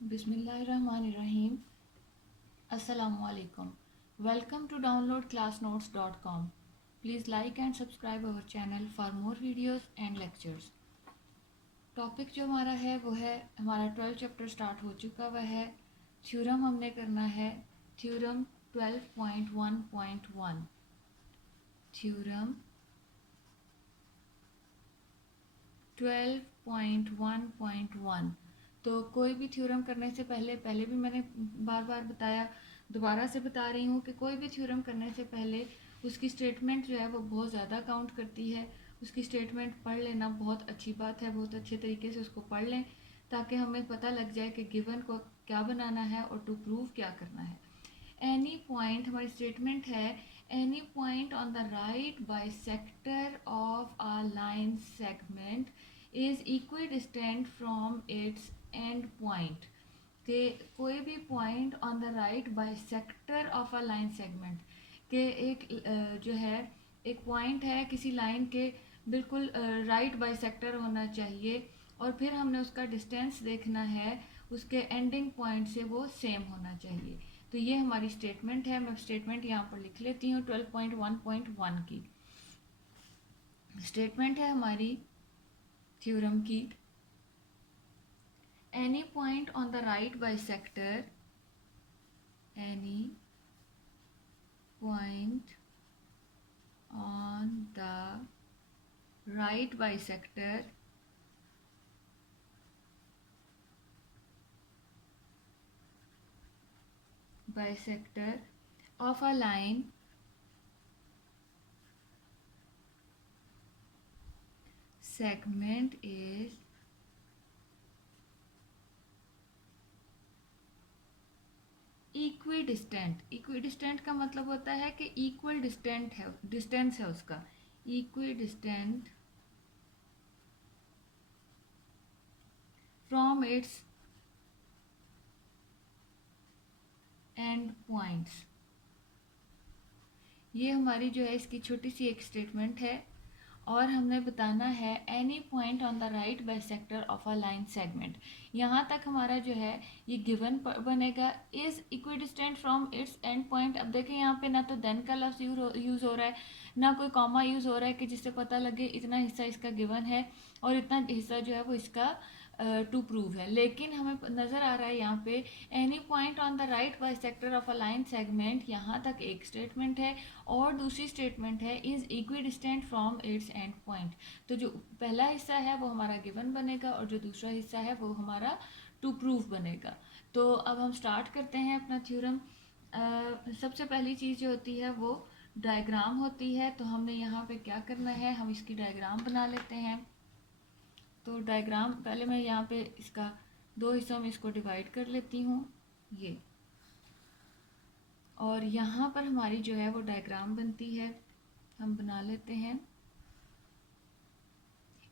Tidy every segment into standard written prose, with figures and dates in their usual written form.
Bismillahirrahmanirrahim. Assalamualaikum. Welcome to downloadclassnotes.com. Please like and subscribe our channel for more videos and lectures. Topic जो हमारा है वो है हमारा 12 चैप्टर स्टार्ट हो चुका हुआ है। थ्योरम हमने करना है थ्योरम 12.1.1। थ्योरम 12.1.1। तो कोई भी थ्योरम करने से पहले भी मैंने बार बार बताया, दोबारा से बता रही हूँ कि कोई भी थ्योरम करने से पहले उसकी स्टेटमेंट जो है वो बहुत ज़्यादा काउंट करती है। उसकी स्टेटमेंट पढ़ लेना बहुत अच्छी बात है, बहुत अच्छे तरीके से उसको पढ़ लें ताकि हमें पता लग जाए कि गिवन को क्या बनाना है और टू प्रूव क्या करना है। एनी पॉइंट, हमारी स्टेटमेंट है any point on the right bisector of a line segment is equidistant from its and point. के कोई भी point on the right bisector of a line segment के एक जो है एक पॉइंट है किसी लाइन के बिल्कुल राइट बाइसेक्टर होना चाहिए और फिर हमने उसका डिस्टेंस देखना है, उसके एंडिंग पॉइंट से वो सेम होना चाहिए। तो ये हमारी स्टेटमेंट है। मैं स्टेटमेंट यहाँ पर लिख लेती हूँ। 12.1.1 की स्टेटमेंट है हमारी थ्योरम की। Any point on the right bisector, any point on the right bisector of a line segment is equidistant का मतलब होता है कि इक्वल डिस्टेंट है, डिस्टेंस है उसका, equidistant from its and points. ये हमारी जो है इसकी छोटी सी एक स्टेटमेंट है और हमने बताना है any point on the right bisector of a line segment. यहाँ तक हमारा जो है ये गिवन बनेगा is equidistant from its and point. अब देखें यहाँ पे ना तो देन का लफ्ज यूज़ हो रहा है, ना कोई कॉमा यूज़ हो रहा है कि जिससे पता लगे इतना हिस्सा इसका गिवन है और इतना हिस्सा जो है वो इसका टू प्रूव है। लेकिन हमें नज़र आ रहा है यहाँ पे any point on the right bisector of a line segment, यहाँ तक एक स्टेटमेंट है और दूसरी स्टेटमेंट है is equidistant from its and point. तो जो पहला हिस्सा है वो हमारा गिवन बनेगा और जो दूसरा हिस्सा है वो हमारा टू प्रूव बनेगा। तो अब हम स्टार्ट करते हैं अपना थ्योरम। सबसे पहली चीज़ जो होती है वो डायग्राम होती है। तो हमने यहाँ पे क्या करना है, हम इसकी डायग्राम बना लेते हैं। तो डायग्राम पहले मैं यहाँ पे इसका दो हिस्सों में इसको डिवाइड कर लेती हूँ ये, और यहाँ पर हमारी जो है वो डायग्राम बनती है, हम बना लेते हैं।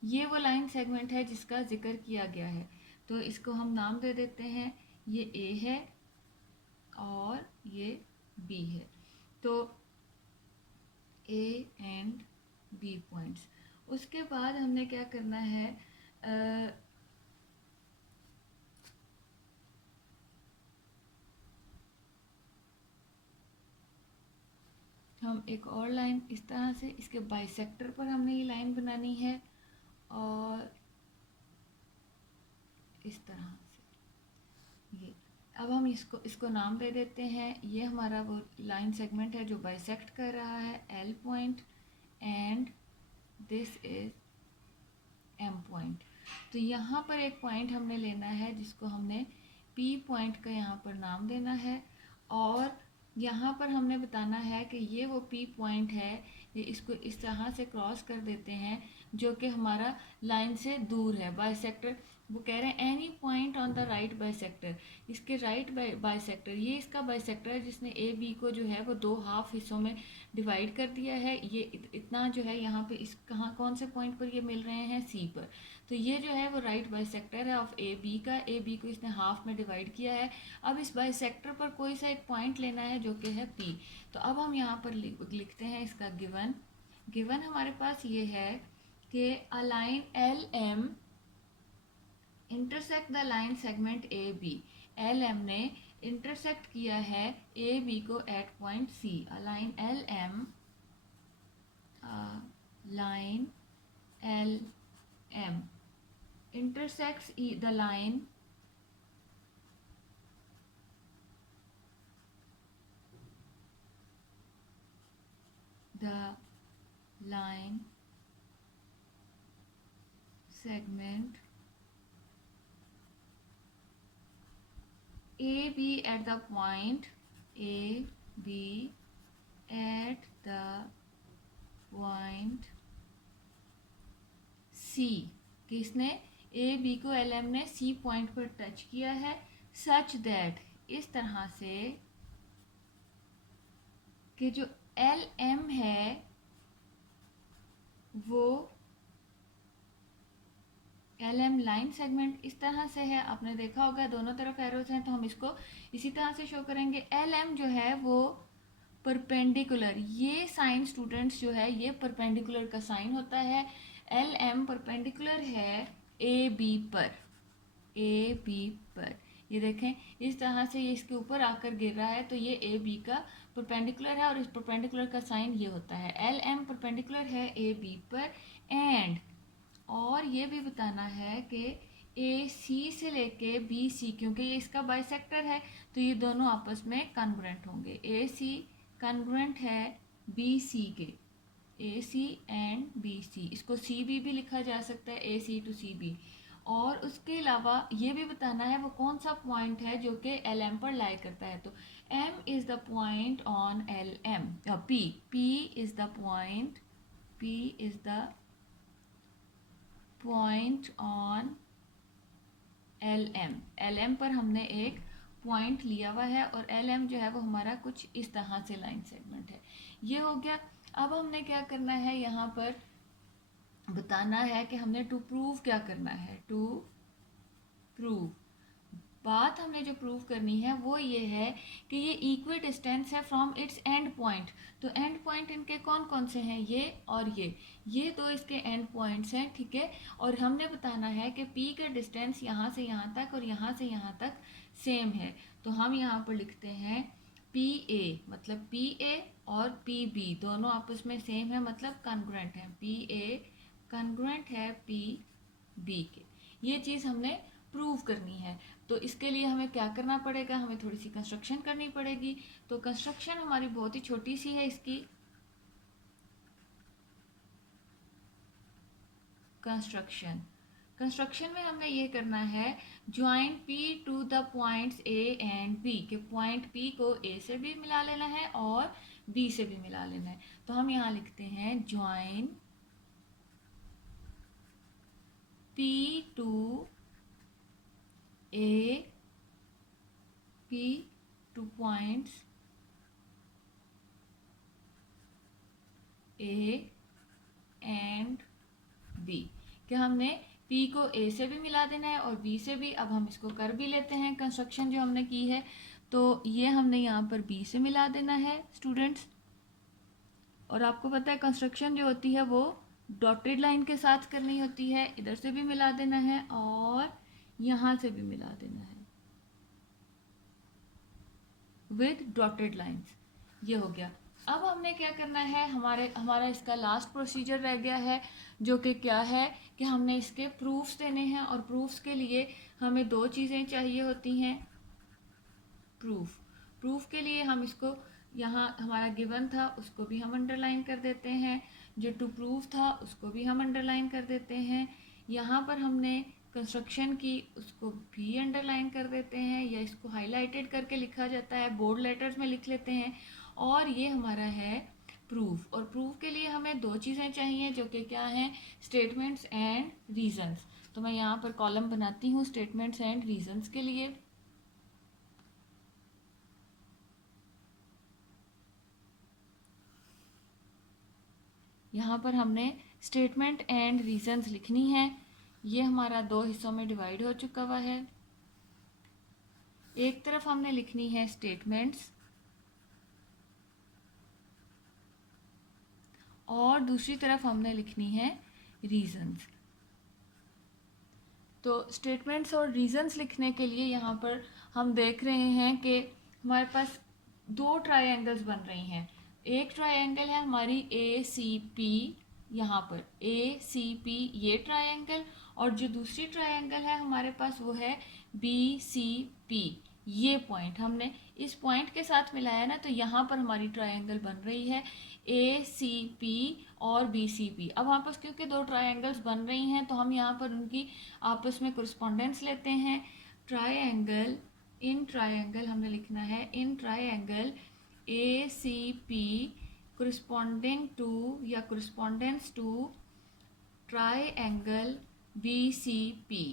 ये वो लाइन सेगमेंट है जिसका जिक्र किया गया है, तो इसको हम नाम दे देते हैं, ये ए है और ये बी है। तो ए एंड बी पॉइंट्स। उसके बाद हमने क्या करना है, हम एक और लाइन इस तरह से इसके बाइसेक्टर पर हमने ये लाइन बनानी है और इस तरह से ये। अब हम इसको नाम दे देते हैं, ये हमारा वो लाइन सेगमेंट है जो बाइसेक्ट कर रहा है L point and this is M point. तो यहाँ पर एक पॉइंट हमने लेना है जिसको हमने पी पॉइंट का यहाँ पर नाम देना है और यहाँ पर हमने बताना है कि ये वो पी पॉइंट है, ये इसको इस तरह से क्रॉस कर देते हैं जो कि हमारा लाइन से दूर है। बाइसेक्टर वो कह रहे हैं any point on the right bisector, इसके राइट बाइसेक्टर, ये इसका बाइसेक्टर है जिसने ए बी को जो है वो दो हाफ हिस्सों में डिवाइड कर दिया है। ये इतना जो है यहाँ पे इस कहाँ कौन से पॉइंट पर ये मिल रहे हैं, सी पर। तो ये जो है वो राइट बाइसेक्टर है ऑफ ए बी का, ए बी को इसने हाफ में डिवाइड किया है। अब इस बाइसेक्टर पर कोई सा एक पॉइंट लेना है जो कि है पी। तो अब हम यहाँ पर लिखते हैं इसका गिवन हमारे पास ये है कि a line L M intersect the line segment A B, L M ने इंटरसेक्ट किया है ए बी को at point C. Line L M, line L M intersects the line segment AB at the point AB at the point C, किसने ए B को L M ने C point पर touch किया है, such that, इस तरह से कि जो एल एम है वो एल एम लाइन सेगमेंट इस तरह से है, आपने देखा होगा दोनों तरफ एरोज हैं, तो हम इसको इसी तरह से शो करेंगे। एल एम जो है वो परपेंडिकुलर, ये साइन स्टूडेंट्स जो है ये परपेंडिकुलर का साइन होता है। एल एम परपेंडिकुलर है ए बी पर, ए बी पर, ये देखें इस तरह से ये इसके ऊपर आकर गिर रहा है, तो ये ए बी का परपेंडिकुलर है और इस परपेंडिकुलर का साइन ये होता है। एल एम परपेंडिकुलर है ए बी पर एंड, और ये भी बताना है कि ए सी से लेके बी सी, क्योंकि ये इसका बाइसेक्टर है तो ये दोनों आपस में कॉन्ग्रुएंट होंगे। ए सी कॉन्ग्रुएंट है बी सी के, ए सी एंड बी सी, इसको सी बी भी लिखा जा सकता है, ए सी टू सी बी। और उसके अलावा ये भी बताना है वो कौन सा पॉइंट है जो कि एल एम पर लाई करता है, तो M is the point on L M, P, P is the point, P is the point on L M. L M पर हमने एक पॉइंट लिया हुआ है और एल एम जो है वो हमारा कुछ इस तरह से लाइन सेगमेंट है। ये हो गया। अब हमने क्या करना है, यहाँ पर बताना है कि हमने टू प्रूव क्या करना है। टू प्रूव, बात हमने जो प्रूव करनी है वो ये है कि ये इक्वी डिस्टेंस है फ्रॉम इट्स एंड पॉइंट। तो एंड पॉइंट इनके कौन कौन से हैं, ये और ये दो इसके एंड पॉइंट्स हैं, ठीक है। और हमने बताना है कि P का डिस्टेंस यहाँ से यहाँ तक और यहाँ से यहाँ तक सेम है, तो हम यहाँ पर लिखते हैं PA, मतलब PA और PB दोनों आपस में सेम है, मतलब कॉन्ग्रुएंट है, PA कॉन्ग्रुएंट है PB के। ये चीज़ हमने प्रूव करनी है। तो इसके लिए हमें क्या करना पड़ेगा, हमें थोड़ी सी कंस्ट्रक्शन करनी पड़ेगी। तो कंस्ट्रक्शन हमारी बहुत ही छोटी सी है इसकी। कंस्ट्रक्शन में हमने ये करना है, join P to the points A and B, के पॉइंट P को A से भी मिला लेना है और B से भी मिला लेना है। तो हम यहाँ लिखते हैं join P to A, P to points A and B, कि हमने P को A से भी मिला देना है और B से भी। अब हम इसको कर भी लेते हैं, कंस्ट्रक्शन जो हमने की है, तो ये हमने यहाँ पर B से मिला देना है स्टूडेंट्स। और आपको पता है कंस्ट्रक्शन जो होती है वो डॉटेड लाइन के साथ करनी होती है, इधर से भी मिला देना है और यहाँ से भी मिला देना है विद डॉटेड लाइंस। ये हो गया। अब हमने क्या करना है, हमारा इसका लास्ट प्रोसीजर रह गया है, जो कि क्या है कि हमने इसके प्रूफ्स देने हैं। और प्रूफ्स के लिए हमें दो चीज़ें चाहिए होती हैं। प्रूफ के लिए हम इसको, यहाँ हमारा गिवन था उसको भी हम अंडरलाइन कर देते हैं, जो टू प्रूफ था उसको भी हम अंडरलाइन कर देते हैं, यहाँ पर हमने कंस्ट्रक्शन की उसको भी अंडरलाइन कर देते हैं, या इसको हाईलाइटेड करके लिखा जाता है, बोल्ड लेटर्स में लिख लेते हैं। और ये हमारा है प्रूफ। और प्रूफ के लिए हमें दो चीज़ें चाहिए, जो कि क्या हैं, स्टेटमेंट्स एंड रीजंस। तो मैं यहाँ पर कॉलम बनाती हूँ स्टेटमेंट्स एंड रीजंस के लिए। यहाँ पर हमने स्टेटमेंट एंड रीजंस लिखनी है। ये हमारा दो हिस्सों में डिवाइड हो चुका हुआ है। एक तरफ हमने लिखनी है स्टेटमेंट्स और दूसरी तरफ हमने लिखनी है रीजंस। तो स्टेटमेंट्स और रीजंस लिखने के लिए यहाँ पर हम देख रहे हैं कि हमारे पास दो ट्रायंगल्स बन रही हैं। एक ट्रायंगल है हमारी ए सी पी, यहाँ पर ए सी पी ये ट्रायंगल, और जो दूसरी ट्रायंगल है हमारे पास वो है बी सी पी। ये पॉइंट हमने इस पॉइंट के साथ मिलाया ना, तो यहाँ पर हमारी ट्रायंगल बन रही है ए सी पी और बी सी पी। अब वहाँ पर क्योंकि दो ट्रायंगल्स बन रही हैं तो हम यहाँ पर उनकी आपस में कोरिस्पोंडेंस लेते हैं। ट्रायंगल, इन ट्रायंगल हमने लिखना है in triangle A C P corresponding to या correspondence to triangle B C P,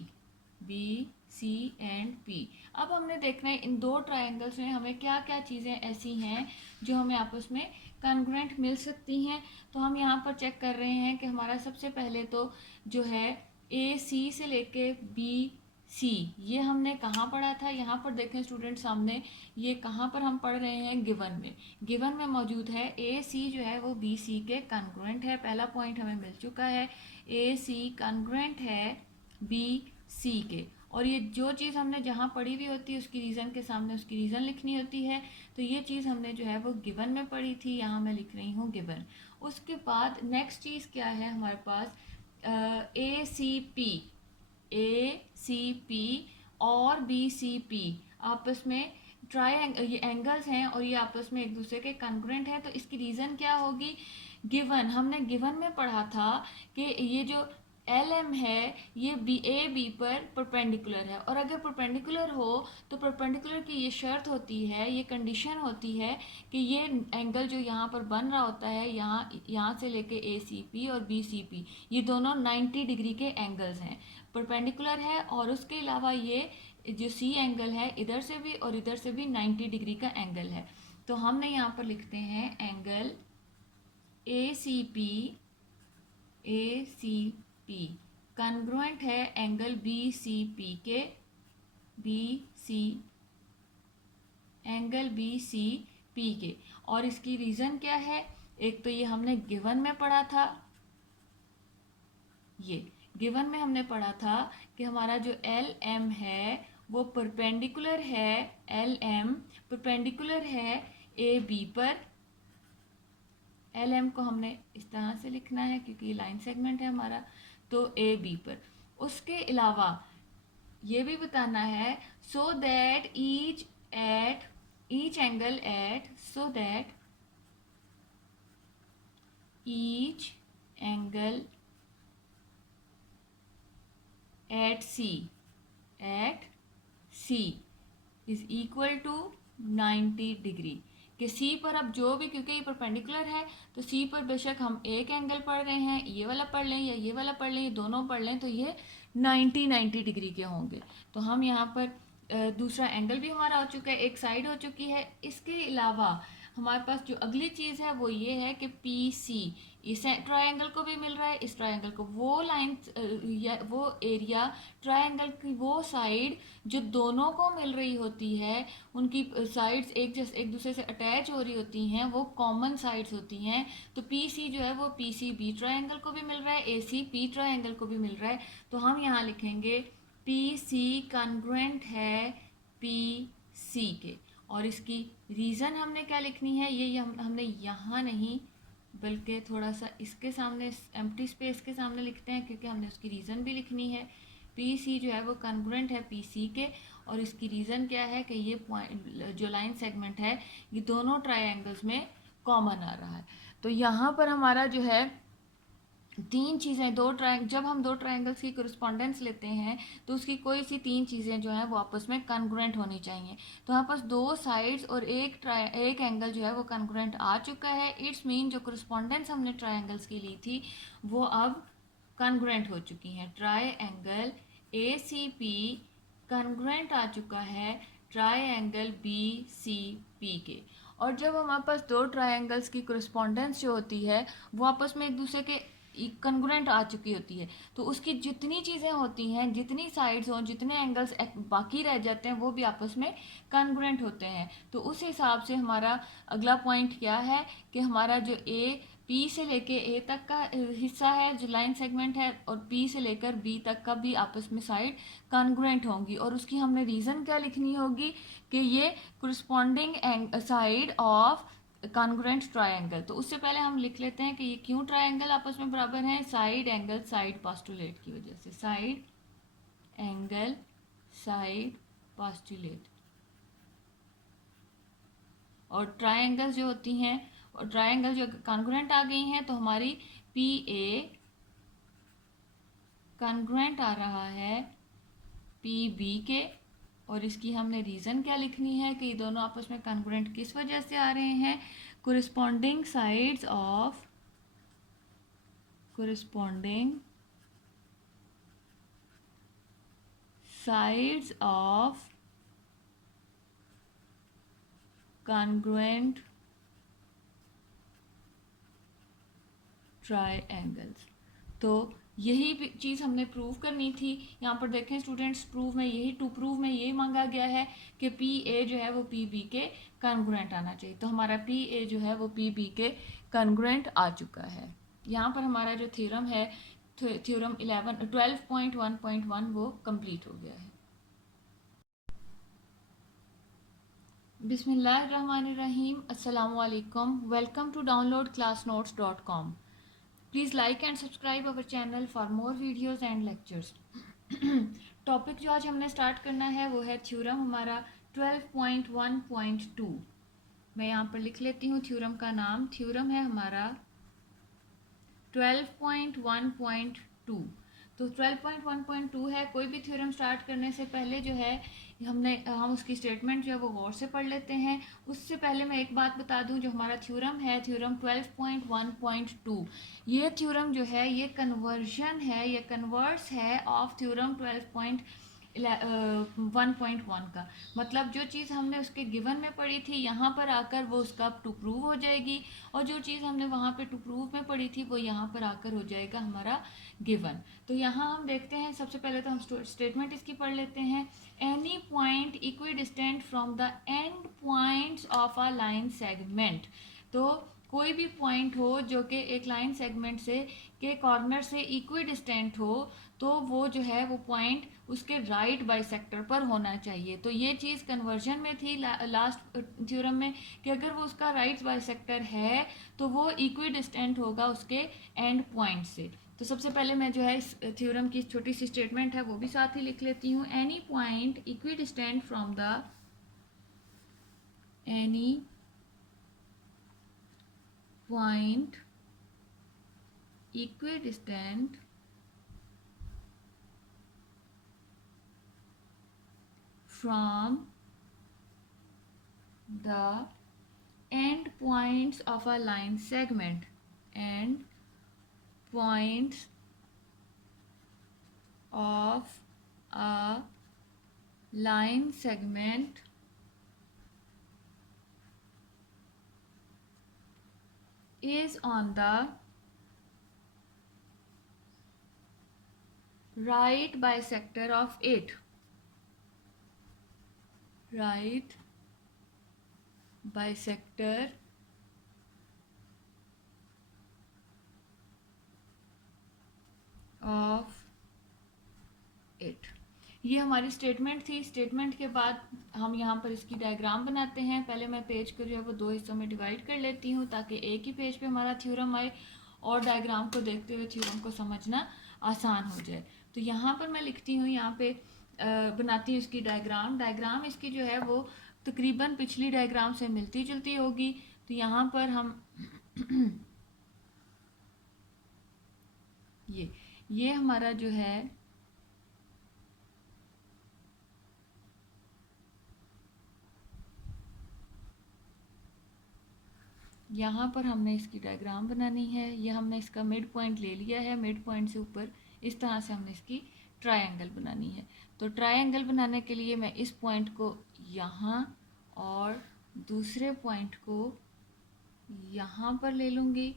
B C and P. अब हमने देखना है इन दो ट्रायंगल्स में हमें क्या क्या चीज़ें ऐसी हैं जो हमें आपस में कॉन्ग्रुएंट मिल सकती हैं। तो हम यहाँ पर चेक कर रहे हैं कि हमारा सबसे पहले तो जो है ए सी से लेके बी सी, ये हमने कहाँ पढ़ा था, यहाँ पर देखें स्टूडेंट सामने, ये कहाँ पर हम पढ़ रहे हैं, गिवन में। गिवन में मौजूद है ए सी जो है वो बी सी के कॉन्ग्रुएंट है। पहला पॉइंट हमें मिल चुका है, ए सी कॉन्ग्रुएंट है बी सी के। और ये जो चीज़ हमने जहाँ पढ़ी हुई होती है उसकी रीज़न के सामने उसकी रीज़न लिखनी होती है। तो ये चीज़ हमने जो है वो गिवन में पढ़ी थी, यहाँ मैं लिख रही हूँ गिवन। उसके बाद नेक्स्ट चीज़ क्या है हमारे पास, ए सी पी, ए सी पी और बी सी पी आपस में ये एंगल्स हैं और ये आपस में एक दूसरे के कॉन्ग्रुएंट हैं। तो इसकी रीज़न क्या होगी, गिवन, हमने गिवन में पढ़ा था कि ये जो एल एम है ये बी ए बी पर परपेंडिकुलर है, और अगर परपेंडिकुलर हो तो परपेंडिकुलर की ये शर्त होती है, ये कंडीशन होती है कि ये एंगल जो यहाँ पर बन रहा होता है, यहाँ से लेके ए सी पी और बी सी पी, ये दोनों 90 डिग्री के एंगल्स हैं, परपेंडिकुलर है। और उसके अलावा ये जो सी एंगल है इधर से भी और इधर से भी 90 डिग्री का एंगल है। तो हमने यहाँ पर लिखते हैं angle A C P congruent है एंगल बी सी पी के, एंगल बी सी पी के। और इसकी रीज़न क्या है, एक तो ये हमने गिवन में पढ़ा था, ये गिवन में हमने पढ़ा था कि हमारा जो एल एम है वो परपेंडिकुलर है, एल एम परपेंडिकुलर है ए बी पर। एल एम को हमने इस तरह से लिखना है क्योंकि ये लाइन सेगमेंट है हमारा, तो ए बी पर। उसके अलावा ये भी बताना है so that each angle at each angle at C is equal to 90 degree कि सी पर अब जो भी, क्योंकि ये परपेंडिकुलर है तो सी पर बेशक हम एक एंगल पढ़ रहे हैं, ये वाला पढ़ लें या ये वाला पढ़ लें, ये दोनों पढ़ लें, तो ये 90 डिग्री के होंगे। तो हम यहाँ पर दूसरा एंगल भी हमारा हो चुका है, एक साइड हो चुकी है। इसके अलावा हमारे पास जो अगली चीज़ है वो ये है कि पी सी, इस ट्रायंगल को भी मिल रहा है, इस ट्रायंगल को, वो लाइन या वो एरिया, ट्रायंगल की वो साइड जो दोनों को मिल रही होती है, उनकी साइड्स एक दूसरे से अटैच हो रही होती हैं, वो कॉमन साइड्स होती हैं। तो पी सी जो है वो पी सी बी ट्रायंगल को भी मिल रहा है, ए सी पी ट्रायंगल को भी मिल रहा है। तो हम यहाँ लिखेंगे पी सी कॉन्ग्रुएंट है पी सी के। और इसकी रीज़न हमने क्या लिखनी है, ये हमने यहाँ नहीं बल्कि थोड़ा सा इसके सामने, एम्प्टी स्पेस के सामने लिखते हैं क्योंकि हमने उसकी रीज़न भी लिखनी है। पी सी जो है वो कॉन्ग्रुएंट है पी सी के, और इसकी रीज़न क्या है कि ये पॉइंट जो लाइन सेगमेंट है ये दोनों ट्रायंगल्स में कॉमन आ रहा है। तो यहाँ पर हमारा जो है तीन चीज़ें, जब हम दो ट्रायंगल्स की कोरिस्पोंडेंस लेते हैं तो उसकी कोई सी तीन चीज़ें जो हैं वो आपस में कॉन्ग्रुएंट होनी चाहिए। तो यहाँ पास दो साइड्स और एक एंगल जो है वो कॉन्ग्रुएंट आ चुका है। इट्स मीन जो कोरिस्पोंडेंस हमने ट्रायंगल्स की ली थी वो अब कॉन्ग्रुएंट हो चुकी हैं। Triangle A C P congruent आ चुका है ट्रायंगल बी सी पी के। और जब हमारे पास दो ट्रायंगल्स की कोरिस्पोंडेंस जो होती है वो आपस में एक दूसरे के कॉन्ग्रुएंट आ चुकी होती है, तो उसकी जितनी चीज़ें होती हैं, जितनी साइड्स हों, जितने एंगल्स बाकी रह जाते हैं वो भी आपस में कॉन्ग्रुएंट होते हैं। तो उस हिसाब से हमारा अगला पॉइंट क्या है कि हमारा जो ए पी से लेके ए तक का हिस्सा है जो लाइन सेगमेंट है, और पी से लेकर बी तक का भी आपस में साइड कॉन्ग्रुएंट होंगी, और उसकी हमने रीज़न क्या लिखनी होगी कि ये corresponding side of congruent triangle. तो उससे पहले हम लिख लेते हैं कि ये क्यों ट्रायंगल आपस में बराबर हैं, साइड एंगल साइड पोस्टुलेट की वजह से, साइड एंगल साइड पोस्टुलेट। और ट्रायंगल जो होती हैं, और ट्रायंगल जो कॉन्ग्रुएंट आ गई हैं, तो हमारी पी ए कॉन्ग्रुएंट आ रहा है पी बी के, और इसकी हमने रीज़न क्या लिखनी है कि ये दोनों आपस में कॉन्ग्रुएंट किस वजह से आ रहे हैं, corresponding sides of congruent triangles. तो यही चीज़ हमने प्रूव करनी थी। यहाँ पर देखें स्टूडेंट्स, प्रूव में यही टू प्रूव में यही मांगा गया है कि पी ए जो है वो पी बी के कॉन्ग्रुएंट आना चाहिए। तो हमारा पी ए जो है वो पी बी के कॉन्ग्रुएंट आ चुका है। यहाँ पर हमारा जो थ्योरम है, थ्योरम 12.1.1 वो कंप्लीट हो गया है। बिस्मिल्लाहिर्रहमानिर्रहीम, अस्सलाम वालेकुम, welcome to downloadclassnotes.com। Please like and subscribe our channel for more videos and lectures. Topic जो आज हमने स्टार्ट करना है वो है थ्योरम हमारा 12.1.2। मैं यहाँ पर लिख लेती हूँ थ्योरम का नाम। थ्योरम है हमारा 12.1.2। तो 12.1.2 है। कोई भी थ्योरम स्टार्ट करने से पहले जो है हम उसकी स्टेटमेंट जो है वो गौर से पढ़ लेते हैं। उससे पहले मैं एक बात बता दूं, जो हमारा थ्योरम है, थ्योरम 12.1.2, ये थ्योरम जो है ये कन्वर्जन है, ये कन्वर्स है ऑफ थ्योरम 12.1.1 का। मतलब जो चीज़ हमने उसके गिवन में पढ़ी थी, यहाँ पर आकर वो उसका टू प्रूव हो जाएगी, और जो चीज़ हमने वहाँ पे टू प्रूव में पढ़ी थी वो यहाँ पर आकर हो जाएगा हमारा गिवन। तो यहाँ हम देखते हैं, सबसे पहले तो हम स्टेटमेंट इसकी पढ़ लेते हैं। Any point equi distant from the end points of a line segment. तो कोई भी पॉइंट हो जो कि एक लाइन सेगमेंट से के कॉर्नर से इक्वी डिस्टेंट हो, तो वो जो है वो पॉइंट उसके राइट बाइसेक्टर पर होना चाहिए। तो ये चीज़ कन्वर्जन में थी लास्ट थ्योरम में, कि अगर वो उसका राइट बाइसेक्टर है तो वो इक्वी डिस्टेंट होगा उसके एंड पॉइंट से। तो सबसे पहले मैं जो है इस थ्योरम की छोटी सी स्टेटमेंट है वो भी साथ ही लिख लेती हूँ। Any point equi distant from the any point equi distant from the end points of a line segment, end points of a line segment is on the right bisector of it, right bisector of it। ये हमारी statement थी। Statement के बाद हम यहाँ पर इसकी diagram बनाते हैं। पहले मैं पेज को जो है वो दो हिस्सों में डिवाइड कर लेती हूँ ताकि एक ही पेज पे हमारा थ्योरम आए और डायग्राम को देखते हुए थ्योरम को समझना आसान हो जाए। तो यहाँ पर मैं लिखती हूँ, यहाँ पे बनाती हूँ इसकी डायग्राम। डायग्राम इसकी जो है वो तकरीबन पिछली डायग्राम से मिलती जुलती होगी। तो यहाँ पर हम ये हमारा जो है यहाँ पर हमने इसकी डायग्राम बनानी है। ये हमने इसका मिड पॉइंट ले लिया है। मिड पॉइंट से ऊपर इस तरह से हमने इसकी ट्रायंगल बनानी है। तो ट्रायंगल बनाने के लिए मैं इस पॉइंट को यहाँ और दूसरे पॉइंट को यहाँ पर ले लूँगी।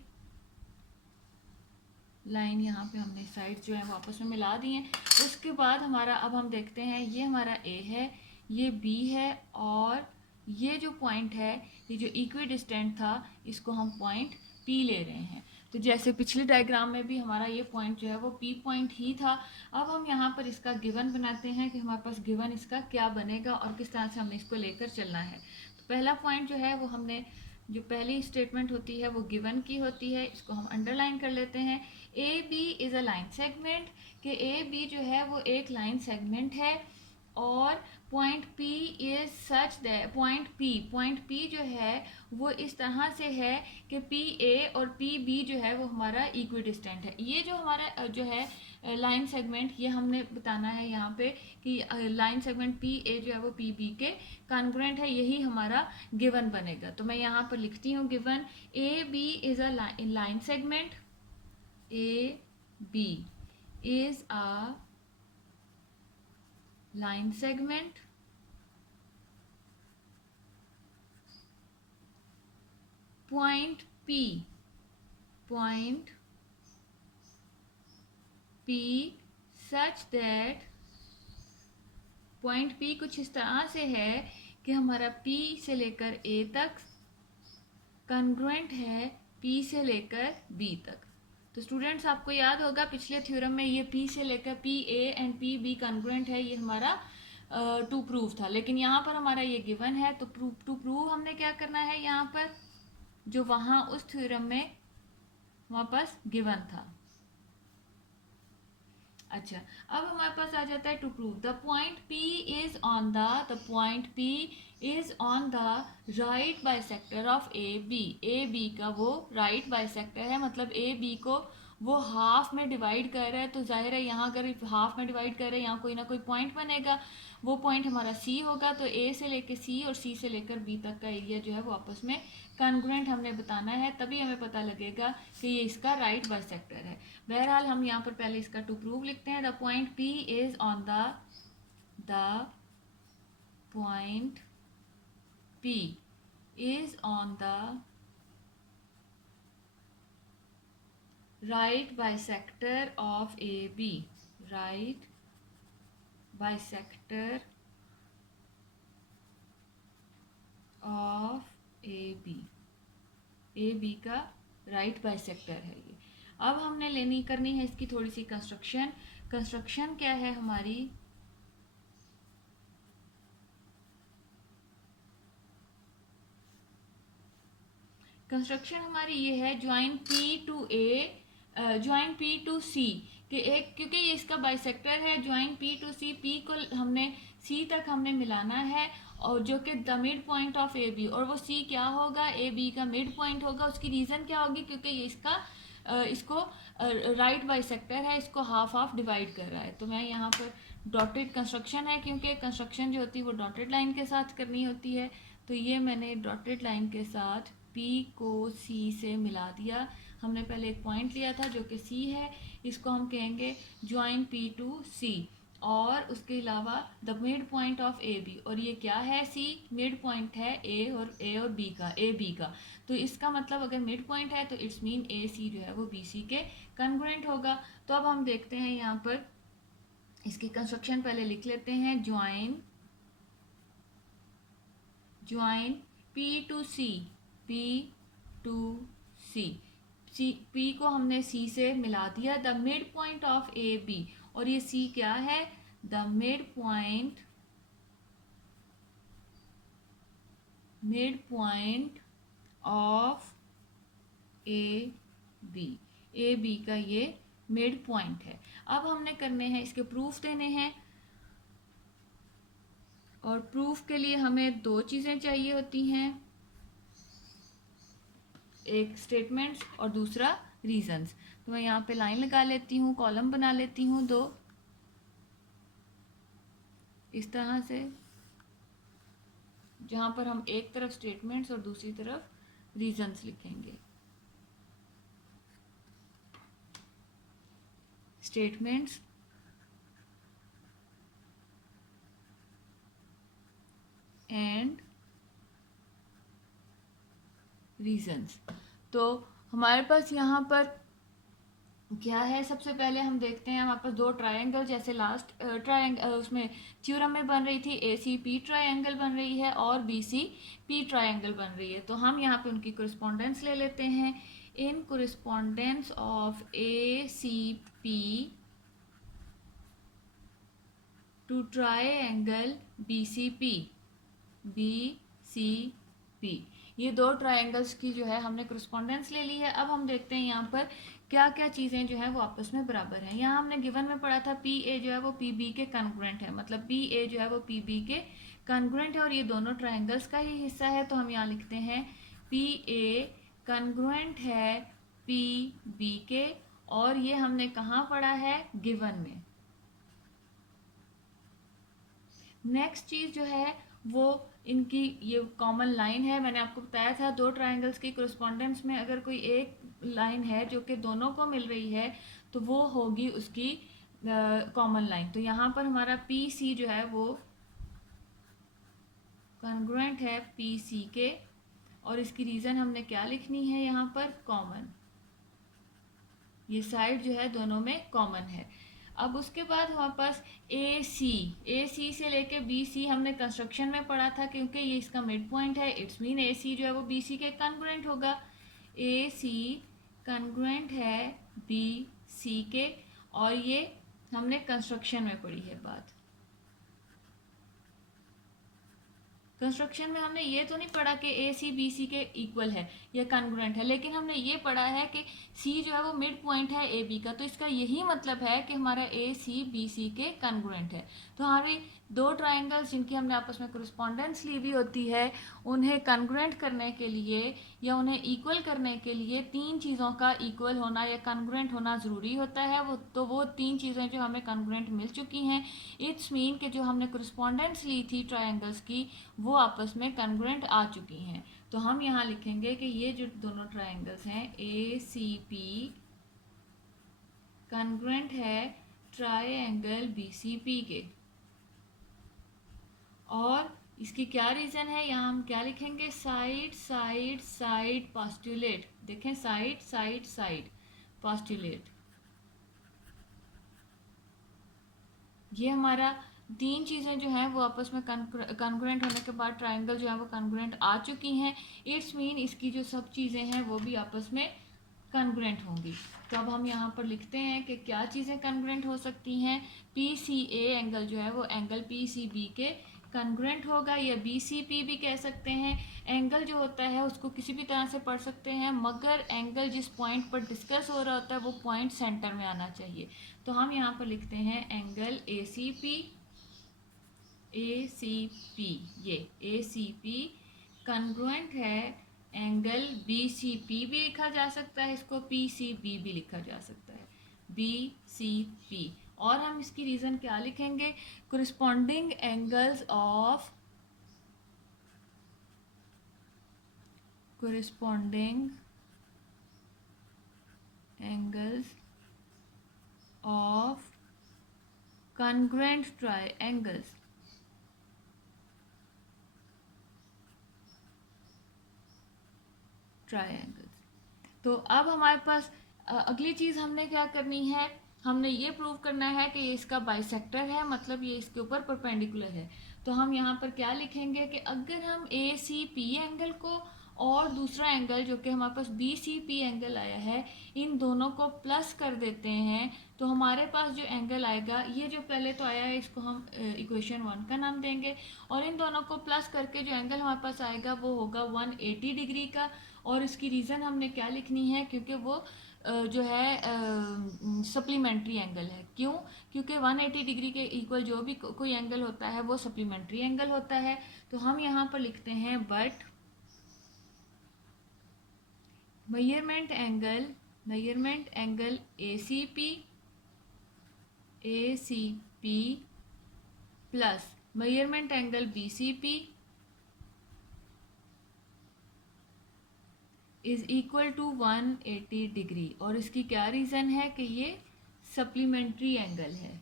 लाइन यहाँ पे हमने साइड जो है वो आपस में मिला दी हैं। उसके बाद हमारा अब हम देखते हैं, ये हमारा ए है, ये बी है, और ये जो पॉइंट है, ये जो इक्वी डिस्टेंट था, इसको हम पॉइंट P ले रहे हैं। तो जैसे पिछले डायग्राम में भी हमारा ये पॉइंट जो है वो P पॉइंट ही था। अब हम यहाँ पर इसका गिवन बनाते हैं कि हमारे पास गिवन इसका क्या बनेगा और किस तरह से हमें इसको लेकर चलना है। तो पहला पॉइंट जो है वो हमने, जो पहली स्टेटमेंट होती है वो गिवन की होती है, इसको हम अंडरलाइन कर लेते हैं। A B is a line segment, कि ए बी जो है वो एक लाइन सेगमेंट है और point P is such that point P जो है वो इस तरह से है कि PA और PB जो है वो हमारा इक्विडिस्टेंट है। ये जो हमारा जो है लाइन सेगमेंट, ये हमने बताना है यहाँ पे कि लाइन सेगमेंट PA जो है वो PB के कॉन्ग्रुएंट है, यही हमारा गिवन बनेगा। तो मैं यहाँ पर लिखती हूँ given AB is a line segment, AB is a line segment point P such that point P कुछ इस तरह से है कि हमारा P से लेकर A तक कॉन्ग्रुएंट है P से लेकर B तक। तो स्टूडेंट्स आपको याद होगा पिछले थ्योरम में ये P से लेकर PA एंड PB कॉन्ग्रुएंट है, ये हमारा टू प्रूव था। लेकिन यहाँ पर हमारा ये गिवन है, तो टू प्रूव हमने क्या करना है यहाँ पर, जो वहाँ उस थ्योरम में हमारे पास गिवन था। अच्छा, अब हमारे पास आ जाता है to prove the point P is on the right bisector of A B का वो राइट बाइसेक्टर है, मतलब ए बी को वो हाफ में डिवाइड कर रहा है। तो जाहिर है यहाँ अगर हाफ में डिवाइड कर रहे हैं, यहाँ कोई ना कोई पॉइंट बनेगा, वो पॉइंट हमारा C होगा। तो A से लेकर C और C से लेकर B तक का एरिया जो है वो आपस में कॉन्ग्रुएंट हमने बताना है, तभी हमें पता लगेगा कि ये इसका राइट बाइसेक्टर है। बहरहाल हम यहाँ पर पहले इसका टू प्रूव लिखते हैं। The point P is on the point P is on the right bisector of AB, right bisector of AB का राइट बाइसेक्टर है ये। अब हमने करनी है इसकी थोड़ी सी कंस्ट्रक्शन क्या है हमारी, कंस्ट्रक्शन हमारी ये है join P to A, join P to C, कि एक क्योंकि ये इसका बाइसेक्टर है, join P to C, P को हमने C तक हमने मिलाना है, और जो कि the mid point of A B, और वो C क्या होगा, ए बी का मिड पॉइंट होगा। उसकी रीज़न क्या होगी, क्योंकि ये इसको राइट बाइसेक्टर है, इसको हाफ डिवाइड कर रहा है। तो मैं यहाँ पर डॉटेड कंस्ट्रक्शन है, क्योंकि कंस्ट्रक्शन जो होती है वो डॉटेड लाइन के साथ करनी होती है। तो ये मैंने डॉटेड लाइन के साथ P को C से मिला दिया। हमने पहले एक पॉइंट लिया था जो कि C है, इसको हम कहेंगे ज्वाइन P टू C, और उसके अलावा the mid point of A B, और ये क्या है, C मिड पॉइंट है A और B का, ए बी का। तो इसका मतलब अगर मिड पॉइंट है तो इट्स मीन ए सी जो है वो बी सी के कॉन्ग्रुएंट होगा। तो अब हम देखते हैं यहाँ पर इसकी कंस्ट्रक्शन पहले लिख लेते हैं। Join P to C, P to C, P को हमने C से मिला दिया। The mid point of A B, और ये C क्या है, द mid point of A B का ये मिड पॉइंट है। अब हमने करने हैं इसके प्रूफ देने हैं, और प्रूफ के लिए हमें दो चीज़ें चाहिए होती हैं, एक स्टेटमेंट्स और दूसरा रीजंस। तो मैं यहाँ पे लाइन लगा लेती हूँ, कॉलम बना लेती हूँ दो, इस तरह से, जहाँ पर हम एक तरफ स्टेटमेंट्स और दूसरी तरफ रीजंस लिखेंगे। Statements and reasons. तो हमारे पास यहाँ पर क्या है, सबसे पहले हम देखते हैं हमारे पास दो ट्रायंगल, जैसे लास्ट उसमें थ्योरम में बन रही थी ए सी पी ट्रायंगल बन रही है और बी सी पी ट्रायंगल बन रही है। तो हम यहाँ पे उनकी कोरिस्पोंडेंस ले लेते हैं। in correspondence of ACP to triangle BCP। ये दो ट्रायंगल्स की जो है हमने correspondence ले ली है। अब हम देखते हैं यहाँ पर क्या क्या चीज़ें जो है वो आपस में बराबर हैं। यहाँ हमने गिवन में पढ़ा था PA जो है वो PB के कॉन्ग्रुएंट है, मतलब PA जो है वो PB के कॉन्ग्रुएंट है और ये दोनों ट्रायंगल्स का ही हिस्सा है। तो हम यहाँ लिखते हैं PA कॉन्ग्रुएंट है PB के, और ये हमने कहाँ पढ़ा है, गिवन में। नेक्स्ट चीज़ जो है वो इनकी ये कॉमन लाइन है। मैंने आपको बताया था दो ट्रायंगल्स की कोरिस्पोंडेंस में अगर कोई एक लाइन है जो कि दोनों को मिल रही है तो वो होगी उसकी कॉमन लाइन। तो यहाँ पर हमारा पी सी जो है वो कॉन्ग्रुएंट है पी सी के, और इसकी रीज़न हमने क्या लिखनी है यहाँ पर, कॉमन। ये साइड जो है दोनों में कॉमन है। अब उसके बाद हमारे पास ए सी से लेके बी सी हमने कंस्ट्रक्शन में पढ़ा था, क्योंकि ये इसका मिड पॉइंट है, इट्स मीन ए सी जो है वो बी सी के कॉन्ग्रुएंट होगा। ए सी कॉन्ग्रुएंट है बी सी के, और ये हमने कंस्ट्रक्शन में पढ़ी है बात। कंस्ट्रक्शन में हमने ये तो नहीं पढ़ा कि ए सी बी सी के इक्वल है या कॉन्ग्रुएंट है, लेकिन हमने ये पढ़ा है कि सी जो है वो मिड पॉइंट है ए बी का, तो इसका यही मतलब है कि हमारा ए सी बी सी के कॉन्ग्रुएंट है। तो हमारी दो ट्रायंगल्स जिनकी हमने आपस में कोरिस्पोंडेंस ली हुई होती है, उन्हें कॉन्ग्रुएंट करने के लिए या उन्हें इक्वल करने के लिए तीन चीज़ों का इक्वल होना या कॉन्ग्रुएंट होना ज़रूरी होता है। वो तीन चीज़ें जो हमें कॉन्ग्रुएंट मिल चुकी हैं, इट्स मीन कि जो हमने कोरिस्पोंडेंस ली थी ट्रायंगल्स की वो आपस में कॉन्ग्रुएंट आ चुकी हैं। तो हम यहाँ लिखेंगे कि ये जो दोनों ट्रायंगल्स हैं ए सी पी कॉन्ग्रुएंट है ट्रायंगल बी सी पी के। और इसकी क्या रीज़न है, यहाँ हम क्या लिखेंगे, साइड साइड साइड पोस्टुलेट। देखें, साइड साइड साइड पोस्टुलेट। ये हमारा तीन चीज़ें जो हैं वो आपस में कॉन्ग्रुएंट होने के बाद ट्रायंगल जो है वो कॉन्ग्रुएंट आ चुकी हैं। इट्स मीन इसकी जो सब चीज़ें हैं वो भी आपस में कॉन्ग्रुएंट होंगी। तो अब हम यहाँ पर लिखते हैं कि क्या चीज़ें कॉन्ग्रुएंट हो सकती हैं। पी सी ए एंगल जो है वो एंगल पी सी बी के कॉन्ग्रुएंट होगा, या बी सी पी भी कह सकते हैं। एंगल जो होता है उसको किसी भी तरह से पढ़ सकते हैं, मगर एंगल जिस पॉइंट पर डिस्कस हो रहा होता है वो पॉइंट सेंटर में आना चाहिए। तो हम यहाँ पर लिखते हैं एंगल ए सी पी, ये ए सी पी कॉन्ग्रुएंट है एंगल बी सी पी भी लिखा जा सकता है, इसको पी सी बी भी लिखा जा सकता है, बी सी पी। और हम इसकी रीज़न क्या लिखेंगे, कोरिस्पोंडिंग एंगल्स ऑफ congruent triangles तो अब हमारे पास अगली चीज़ हमने क्या करनी है, हमने ये प्रूव करना है कि ये इसका बाइसेक्टर है, मतलब ये इसके ऊपर परपेंडिकुलर है। तो हम यहाँ पर क्या लिखेंगे कि अगर हम ए सी पी एंगल को और दूसरा एंगल जो कि हमारे पास बी सी पी एंगल आया है, इन दोनों को प्लस कर देते हैं, तो हमारे पास जो एंगल आएगा, ये जो पहले तो आया है इसको हम इक्वेशन 1 का नाम देंगे, और इन दोनों को प्लस करके जो एंगल हमारे पास आएगा वो होगा 180 डिग्री का। और इसकी रीज़न हमने क्या लिखनी है, क्योंकि वो जो है सप्लीमेंट्री एंगल है। क्यों, क्योंकि 180 डिग्री के इक्वल जो भी कोई एंगल होता है वो सप्लीमेंट्री एंगल होता है। तो हम यहाँ पर लिखते हैं but measurement angle A C P plus measurement angle B C P is equal to 180 degree. और इसकी क्या रीज़न है कि ये सप्लीमेंट्री एंगल है।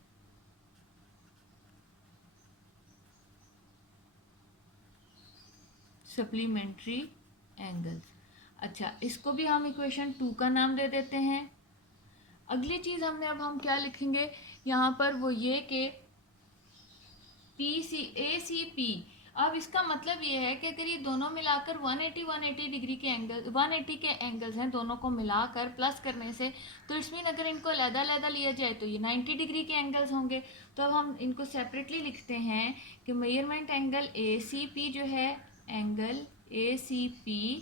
Supplementary angles. अच्छा, इसको भी हम इक्वेशन 2 का नाम दे देते हैं। अगली चीज़ हम क्या लिखेंगे यहाँ पर, वो ये कि ए सी पी अब इसका मतलब ये है कि अगर ये दोनों मिलाकर 180 डिग्री के एंगल 180 के एंगल्स हैं, दोनों को मिलाकर प्लस करने से, तो इट्स मीन अगर इनको अलग-अलग लिया जाए तो ये 90 डिग्री के एंगल्स होंगे। तो अब हम इनको सेपरेटली लिखते हैं कि मेजरमेंट एंगल ACP जो है, एंगल ACP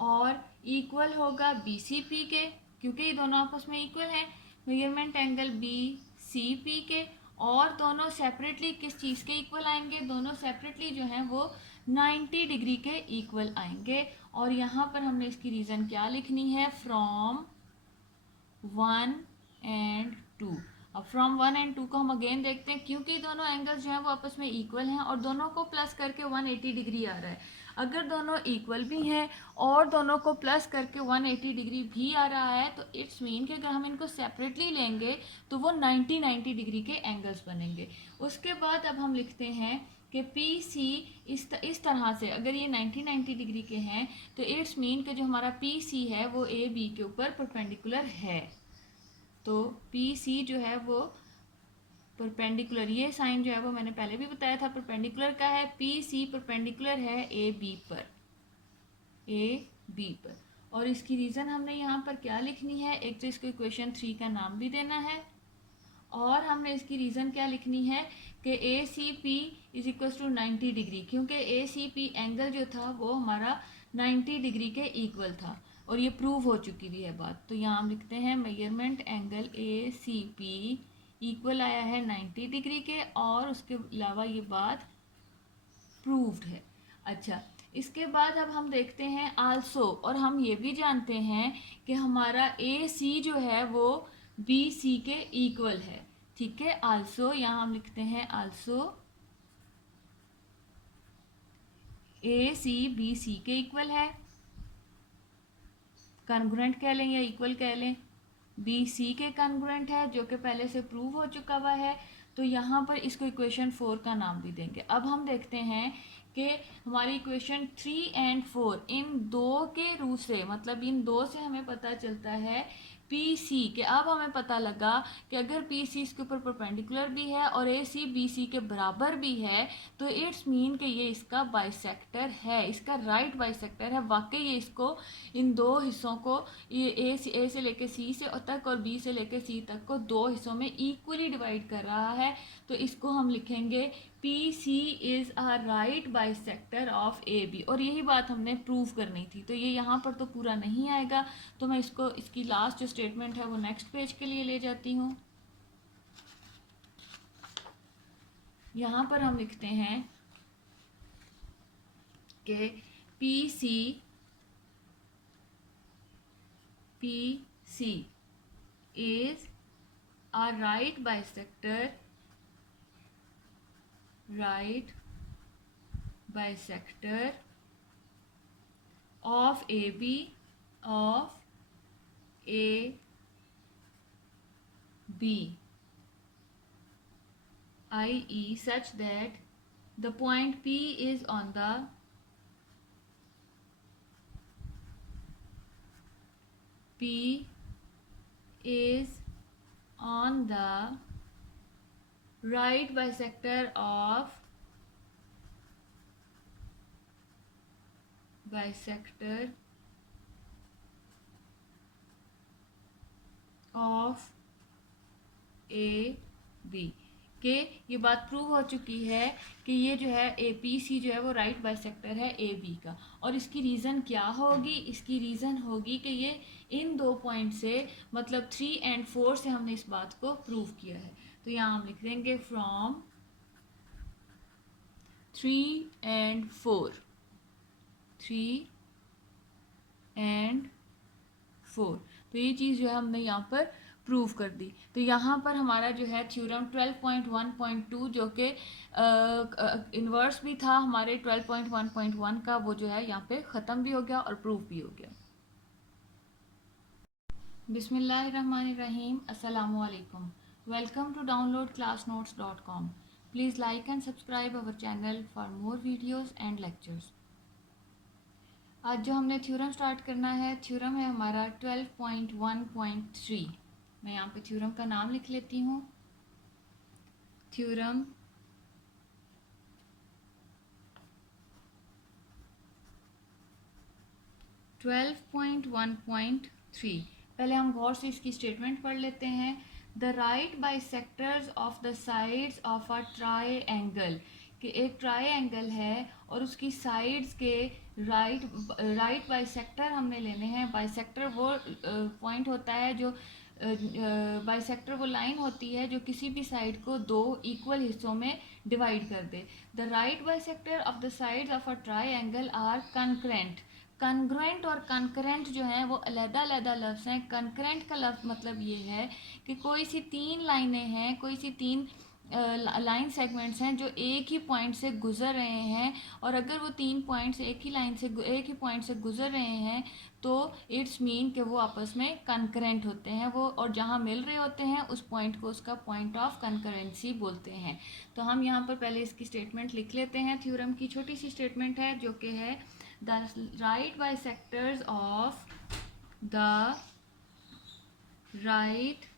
और इक्वल होगा BCP के, क्योंकि ये दोनों आपस में इक्वल हैं। मेजरमेंट एंगल BCP के, और दोनों सेपरेटली किस चीज़ के इक्वल आएंगे, दोनों सेपरेटली जो हैं वो 90 डिग्री के इक्वल आएंगे। और यहाँ पर हमने इसकी रीज़न क्या लिखनी है, फ्रॉम 1 एंड 2। अब फ्रॉम 1 एंड 2 को हम अगेन देखते हैं, क्योंकि दोनों एंगल्स जो हैं वो आपस में इक्वल हैं और दोनों को प्लस करके 180 डिग्री आ रहा है। अगर दोनों इक्वल भी हैं और दोनों को प्लस करके 180 डिग्री भी आ रहा है, तो इट्स मीन कि अगर हम इनको सेपरेटली लेंगे तो वो 90 डिग्री के एंगल्स बनेंगे। उसके बाद अब हम लिखते हैं कि पी सी इस तरह से, अगर ये 90 डिग्री के हैं तो इट्स मीन कि जो हमारा पी सी है वो ए बी के ऊपर परपेंडिकुलर है। तो पी सी जो है वो परपेंडिकुलर, ये साइन जो है वो मैंने पहले भी बताया था परपेंडिकुलर का है। पी सी परपेंडिकुलर है ए बी पर। और इसकी रीज़न हमने यहाँ पर क्या लिखनी है, एक तो इसको इक्वेशन 3 का नाम भी देना है, और हमने इसकी रीज़न क्या लिखनी है कि A C P is equal to 90 degree, क्योंकि ए सी पी एंगल जो था वो हमारा 90 डिग्री के इक्वल था और ये प्रूव हो चुकी भी है बात। तो यहाँ हम लिखते हैं measurement angle A C P equal आया है 90 डिग्री के, और उसके अलावा ये बात प्रूव्ड है। अच्छा, इसके बाद अब हम देखते हैं आल्सो, और हम ये भी जानते हैं कि हमारा ए सी जो है वो बी सी के इक्वल है। ठीक है, आल्सो यहाँ हम लिखते हैं also a C B C के इक्वल है, कॉन्ग्रुएंट कह लें या इक्वल कह लें, बी सी के कॉन्ग्रुएंट है जो कि पहले से प्रूव हो चुका हुआ है। तो यहाँ पर इसको इक्वेशन 4 का नाम भी देंगे। अब हम देखते हैं कि हमारी इक्वेशन 3 एंड 4 इन दो के रूट से, मतलब इन दो से हमें पता चलता है पी सी के। अब हमें पता लगा कि अगर पी सी इसके ऊपर परपेंडिकुलर भी है और ए सी बी सी के बराबर भी है, तो इट्स मीन कि ये इसका बाइसेक्टर है, इसका राइट बाइसेक्टर है। वाकई ये इसको, इन दो हिस्सों को, ये ए से लेके सी से तक और बी से लेके सी तक को दो हिस्सों में इक्वली डिवाइड कर रहा है। तो इसको हम लिखेंगे P C is a right bisector of A B, और यही बात हमने प्रूव करनी थी। तो ये यहाँ पर तो पूरा नहीं आएगा, तो मैं इसको, इसकी लास्ट जो स्टेटमेंट है वो नेक्स्ट पेज के लिए ले जाती हूँ। यहाँ पर हम लिखते हैं कि P C is a right bisector of AB i.e. such that the point P is on the right bisector of A B के, ये बात प्रूव हो चुकी है कि ये जो है ए पी सी जो है वो राइट बाइसेक्टर है ए बी का। और इसकी रीज़न क्या होगी, इसकी रीज़न होगी कि ये इन दो पॉइंट से, मतलब 3 एंड 4 से हमने इस बात को प्रूव किया है। तो यहाँ हम लिख देंगे फ्रॉम 3 एंड 4 तो ये चीज़ जो है हमने यहाँ पर प्रूव कर दी। तो यहाँ पर हमारा जो है थ्योरम 12.1.2 जो कि इन्वर्स भी था हमारे 12.1.1 का, वो जो है यहाँ पे ख़त्म भी हो गया और प्रूव भी हो गया। बिस्मिल्लाहिर्रहमानिर्रहीम, अस्सलामु अलैकुम। Welcome to downloadclassnotes.com। Please like and subscribe our channel for more videos and lectures. आज जो हमने थ्योरम स्टार्ट करना है, थ्योरम है हमारा 12.1.3। मैं यहाँ पे थ्योरम का नाम लिख लेती हूँ, थ्योरम 12.1.3 पहले हम गौर से इसकी स्टेटमेंट पढ़ लेते हैं। The right bisectors of the sides of a triangle, कि एक ट्राइएंगल है और उसकी साइड्स के राइट बाइसेक्टर हमने लेने हैं। बाइसेक्टर वो पॉइंट होता है जो बाइसेक्टर वो लाइन होती है जो किसी भी साइड को दो इक्वल हिस्सों में डिवाइड कर दे। The right bisector of the sides of a triangle are concurrent. Congruent और कंकरेंट जो है वो अलग-अलग लफ्ज़ हैं। कंकरेंट का लफ्ज़ मतलब ये है कि कोई सी तीन लाइनें हैं, कोई सी तीन लाइन सेगमेंट्स हैं जो एक ही पॉइंट से गुजर रहे हैं, और अगर वो तीन पॉइंट्स एक ही पॉइंट से गुजर रहे हैं तो इट्स मीन कि वो आपस में कंकरेंट होते हैं वो, और जहाँ मिल रहे होते हैं उस पॉइंट को उसका पॉइंट ऑफ कंकरेंसी बोलते हैं। तो हम यहाँ पर पहले इसकी स्टेटमेंट लिख लेते हैं। थ्योरम की छोटी सी स्टेटमेंट है जो कि है the right bisectors of the right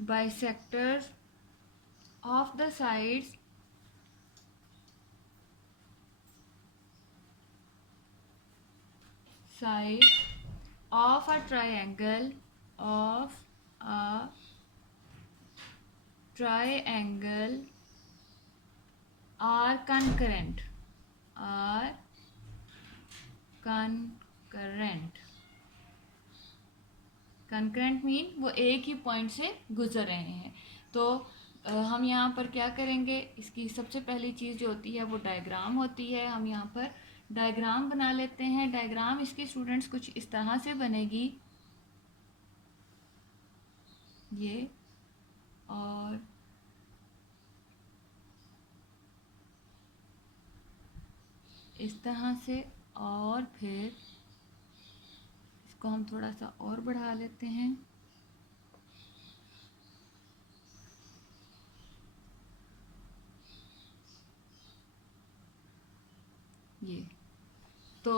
bisectors of the sides of a triangle are concurrent concurrent mean वो एक ही पॉइंट से गुजर रहे हैं। तो हम यहाँ पर क्या करेंगे, इसकी सबसे पहली चीज़ जो होती है वो डायग्राम होती है। हम यहाँ पर डायग्राम बना लेते हैं। डायग्राम इसकी स्टूडेंट्स कुछ इस तरह से बनेगी, ये, और इस तरह से, और फिर इसको हम थोड़ा सा और बढ़ा लेते हैं। ये तो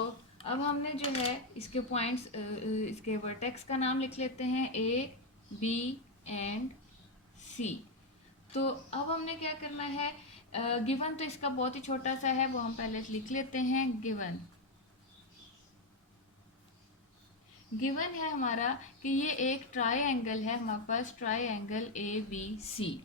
अब हमने जो है इसके पॉइंट्स, इसके वर्टेक्स का नाम लिख लेते हैं ए, बी एंड सी। तो अब हमने क्या करना है, गिवन तो इसका बहुत ही छोटा सा है, वो हम पहले लिख लेते हैं। गिवन है हमारा कि ये एक ट्राइएंगल है हमारे पास, ट्राइएंगल ए बी सी,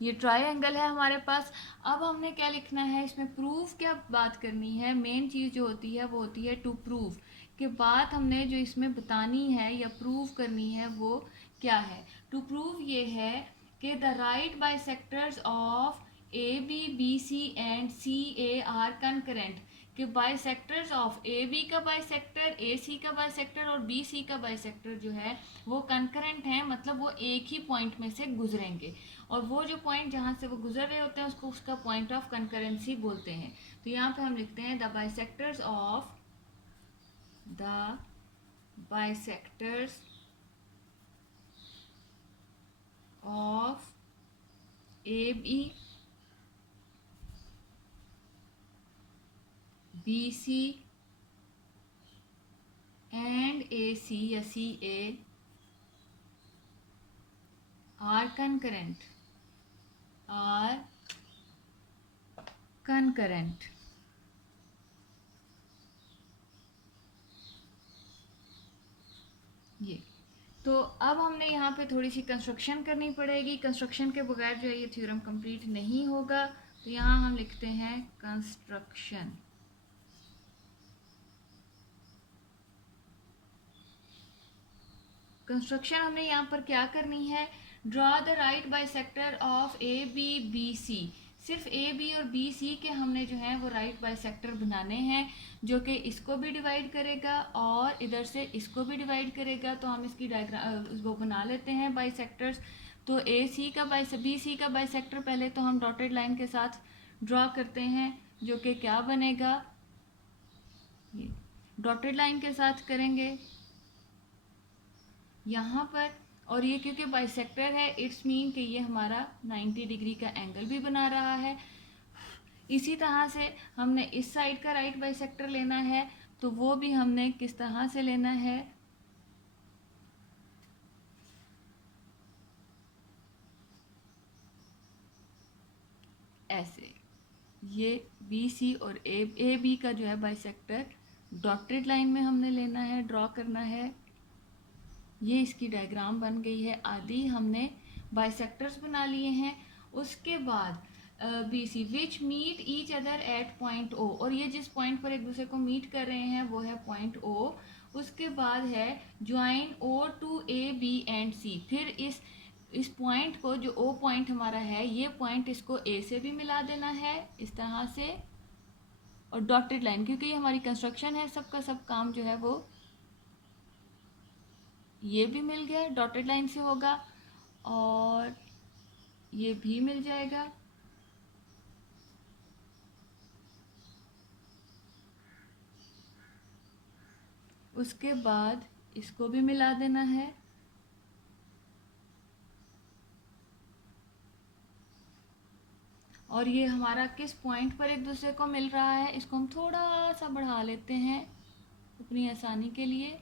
ये ट्राइएंगल है हमारे पास। अब हमने क्या लिखना है, इसमें प्रूफ क्या बात करनी है। मेन चीज़ जो होती है वो होती है टू प्रूफ, कि बात हमने जो इसमें बतानी है या प्रूफ करनी है वो क्या है। टू प्रूफ ये है कि the right bisectors of A B C and C A are concurrent, कि बाइसेक्टर्स ऑफ ए बी का बाइसेक्टर, ए सी का बाइसेक्टर और बी सी का बाइसेक्टर जो है वो कंकरेंट हैं, मतलब वो एक ही पॉइंट में से गुजरेंगे, और वो जो पॉइंट जहाँ से वो गुजर रहे होते हैं उसको उसका पॉइंट ऑफ कंकरेंसी बोलते हैं। तो यहाँ पे हम लिखते हैं the bisectors of A B C and A C या सी ए आर concurrent ये। तो अब हमने यहाँ पे थोड़ी सी कंस्ट्रक्शन करनी पड़ेगी। कंस्ट्रक्शन के बगैर जो है ये थ्योरम कंप्लीट नहीं होगा। तो यहाँ हम लिखते हैं कंस्ट्रक्शन। कंस्ट्रक्शन हमने यहाँ पर क्या करनी है, draw the right bisector of A B C. सिर्फ ए बी और बी सी के हमने जो है वो राइट बाइसेक्टर बनाने हैं, जो कि इसको भी डिवाइड करेगा और इधर से इसको भी डिवाइड करेगा। तो हम इसकी डायग्राम वो बना लेते हैं बाइसेक्टर्स। तो ए सी का बी सी का बाइसेक्टर पहले तो हम डॉटेड लाइन के साथ ड्रॉ करते हैं, जो कि क्या बनेगा, ये डॉटेड लाइन के साथ करेंगे यहाँ पर। और ये क्योंकि बाइसेक्टर है इट्स मीन कि ये हमारा 90 डिग्री का एंगल भी बना रहा है। इसी तरह से हमने इस साइड का राइट बाइसेक्टर लेना है, तो वो भी हमने किस तरह से लेना है, ऐसे ये बी सी और ए बी का जो है बाइसेक्टर डॉटेड लाइन में हमने लेना है, ड्रॉ करना है। ये इसकी डायग्राम बन गई है। आदि हमने बाइसेक्टर्स बना लिए हैं। उसके बाद B C which meet each other at point O, और ये जिस पॉइंट पर एक दूसरे को मीट कर रहे हैं वो है पॉइंट ओ। उसके बाद है join O to A B and C. फिर इस पॉइंट को, जो ओ पॉइंट हमारा है, ये पॉइंट इसको ए से भी मिला देना है इस तरह से, और डॉटेड लाइन, क्योंकि ये हमारी कंस्ट्रक्शन है, सबका सब काम जो है वो ये भी मिल गया, डॉटेड लाइन से होगा, और ये भी मिल जाएगा। उसके बाद इसको भी मिला देना है। और ये हमारा किस पॉइंट पर एक दूसरे को मिल रहा है, इसको हम थोड़ा सा बढ़ा लेते हैं अपनी आसानी के लिए।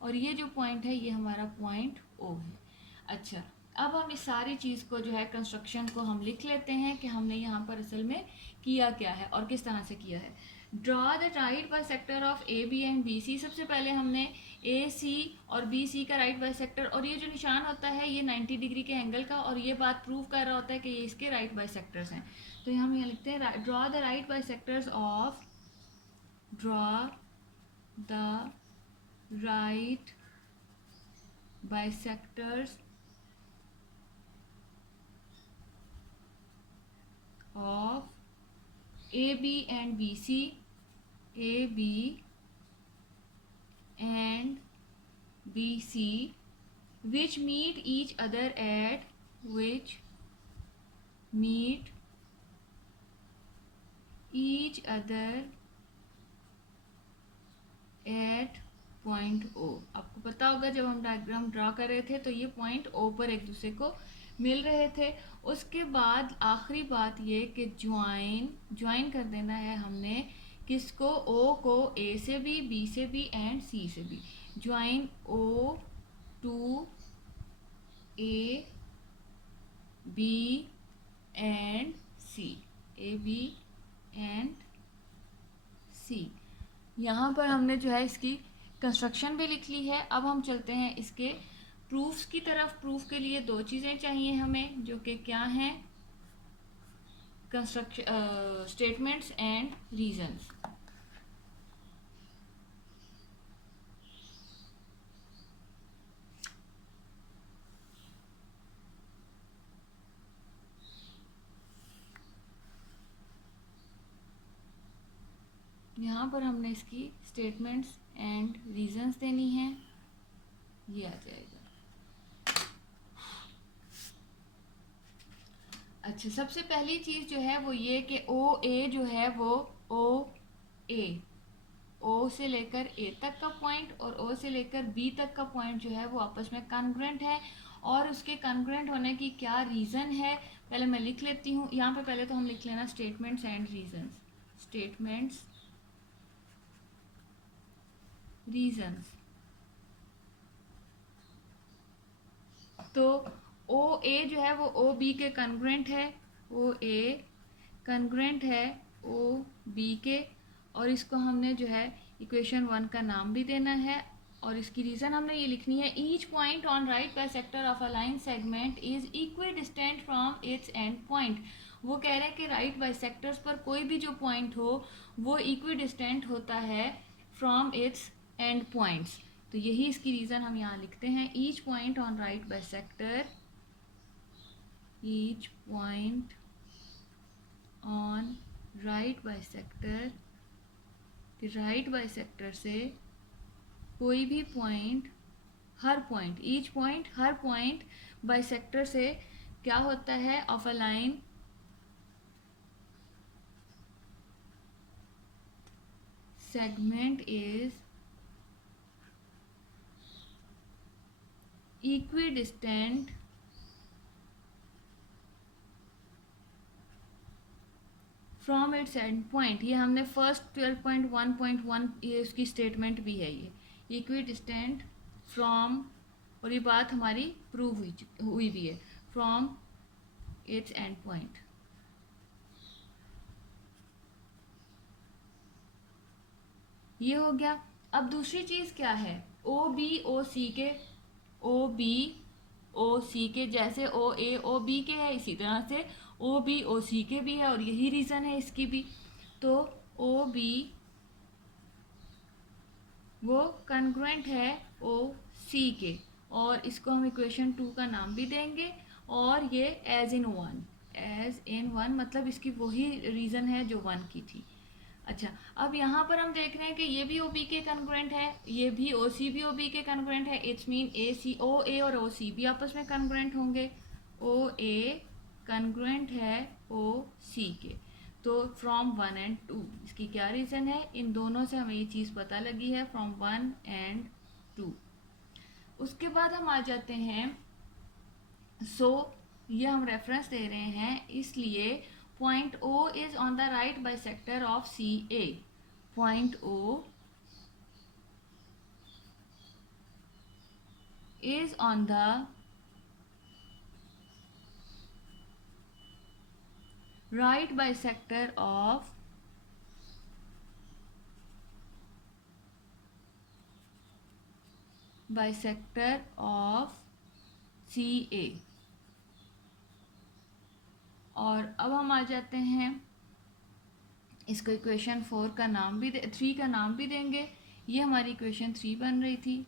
और ये जो पॉइंट है ये हमारा पॉइंट ओ है। अच्छा, अब हम इस सारी चीज़ को जो है, कंस्ट्रक्शन को हम लिख लेते हैं कि हमने यहाँ पर असल में किया क्या है और किस तरह से किया है। Draw the right bisector of A B and B C. सबसे पहले हमने ए सी और बी सी का राइट बाइसेक्टर, और ये जो निशान होता है ये 90 डिग्री के एंगल का, और ये बात प्रूव कर रहा होता है कि ये इसके राइट बाइसेक्टर्स हैं। तो हम यहाँ लिखते हैं draw the right bisectors of, draw the right bisectors of AB and BC, AB and BC, which meet each other at, which meet each other at point O. आपको पता होगा जब हम डायग्राम ड्रा कर रहे थे तो ये पॉइंट ओ पर एक दूसरे को मिल रहे थे। उसके बाद आखिरी बात ये कि ज्वाइन कर देना है हमने किसको, ओ को ए से भी, बी से भी एंड सी से भी। Join O to A B and C, A B and C. यहाँ पर हमने जो है इसकी कंस्ट्रक्शन भी लिख ली है। अब हम चलते हैं इसके प्रूफ्स की तरफ। प्रूफ के लिए दो चीज़ें चाहिए हमें, जो कि क्या हैं, कंस्ट्रक्शन स्टेटमेंट्स एंड रीजंस। यहाँ पर हमने इसकी स्टेटमेंट्स एंड रीजंस देनी है, ये आ जाएगा। अच्छा, सबसे पहली चीज़ जो है वो ये कि ओ ए जो है वो ओ से लेकर ए तक का पॉइंट और ओ से लेकर बी तक का पॉइंट जो है वो आपस में कॉन्ग्रुएंट है। और उसके कॉन्ग्रुएंट होने की क्या रीज़न है, पहले मैं लिख लेती हूँ यहाँ पे। पहले तो हम लिख लेना statements and reasons, statements reasons. तो ओ ए जो है वो ओ बी के कॉन्ग्रुएंट है, ओ ए कॉन्ग्रुएंट है ओ बी के, और इसको हमने जो है इक्वेशन 1 का नाम भी देना है। और इसकी रीज़न हमने ये लिखनी है, each point on right bisector of a line segment is equi distant from its and point. वो कह रहे हैं कि राइट बाइसेक्टर्स पर कोई भी जो पॉइंट हो वो इक्वी डिस्टेंट होता है फ्रॉम इट्स एंड पॉइंट्स। तो यही इसकी रीज़न हम यहाँ लिखते हैं, each point on right bisector, each point on right bisector, right bisector से कोई भी पॉइंट, हर पॉइंट, ईच पॉइंट, हर पॉइंट बाइसेक्टर से क्या होता है, of a line segment is equidistant from its and point. ये हमने फर्स्ट 12.1.1 ये उसकी स्टेटमेंट भी है, ये इक्वी डिस्टेंट फ्रॉम, और ये बात हमारी प्रूव हुई भी है, फ्रॉम इट्स एंड पॉइंट। ये हो गया। अब दूसरी चीज़ क्या है, ओ बी ओ सी के, ओ बी ओ सी के जैसे ओ ए ओ बी के है, इसी तरह से ओ बी ओ सी के भी है, और यही रीज़न है इसकी भी। तो ओ बी वो कॉन्ग्रुएंट है ओ सी के, और इसको हम इक्वेशन 2 का नाम भी देंगे, और ये एज इन वन मतलब इसकी वही रीज़न है जो वन की थी। अच्छा, अब यहाँ पर हम देख रहे हैं कि ये भी ओ बी के कॉन्ग्रुएंट है, ये भी ओ सी भी ओ बी के कॉन्ग्रुएंट है। इट्स मीन ए सी ओ ए और ओ सी भी आपस में कॉन्ग्रुएंट होंगे। ओ ए कॉन्ग्रुएंट है ओ सी के। तो फ्रॉम 1 एंड 2 इसकी क्या रीज़न है, इन दोनों से हमें ये चीज़ पता लगी है, फ्रॉम 1 एंड 2। उसके बाद हम आ जाते हैं, ये हम रेफरेंस दे रहे हैं, इसलिए point O is on the right bisector of C A. Point O is on the right bisector of C A. और अब हम आ जाते हैं, इसको इक्वेशन 4 का नाम भी 3 का नाम भी देंगे। ये हमारी इक्वेशन 3 बन रही थी,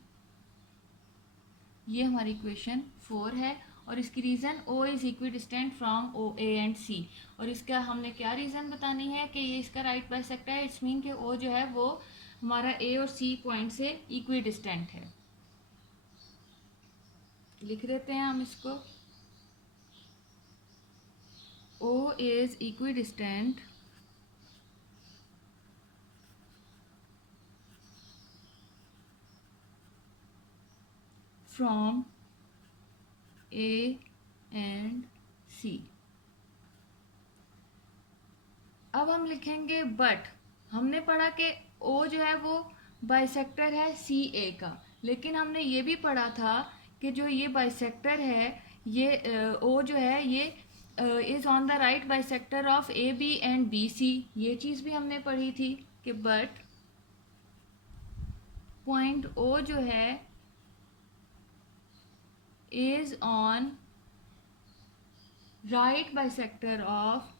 ये हमारी इक्वेशन 4 है, और इसकी reason O is equidistant from O A and C. और इसका हमने क्या रीज़न बतानी है कि ये इसका राइट बाइसेक्टर है, इट्स मीन कि O जो है वो हमारा A और C पॉइंट से इक्विडिस्टेंट है। लिख देते हैं हम इसको, O is equidistant from A and C। अब हम लिखेंगे बट हमने पढ़ा कि O जो है वो बाइसेक्टर है सी ए का, लेकिन हमने ये भी पढ़ा था कि जो ये बाइसेक्टर है, ये O जो है ये is on the right bisector of A B and B C. ये चीज़ भी हमने पढ़ी थी कि बट पॉइंट O जो है is on right bisector of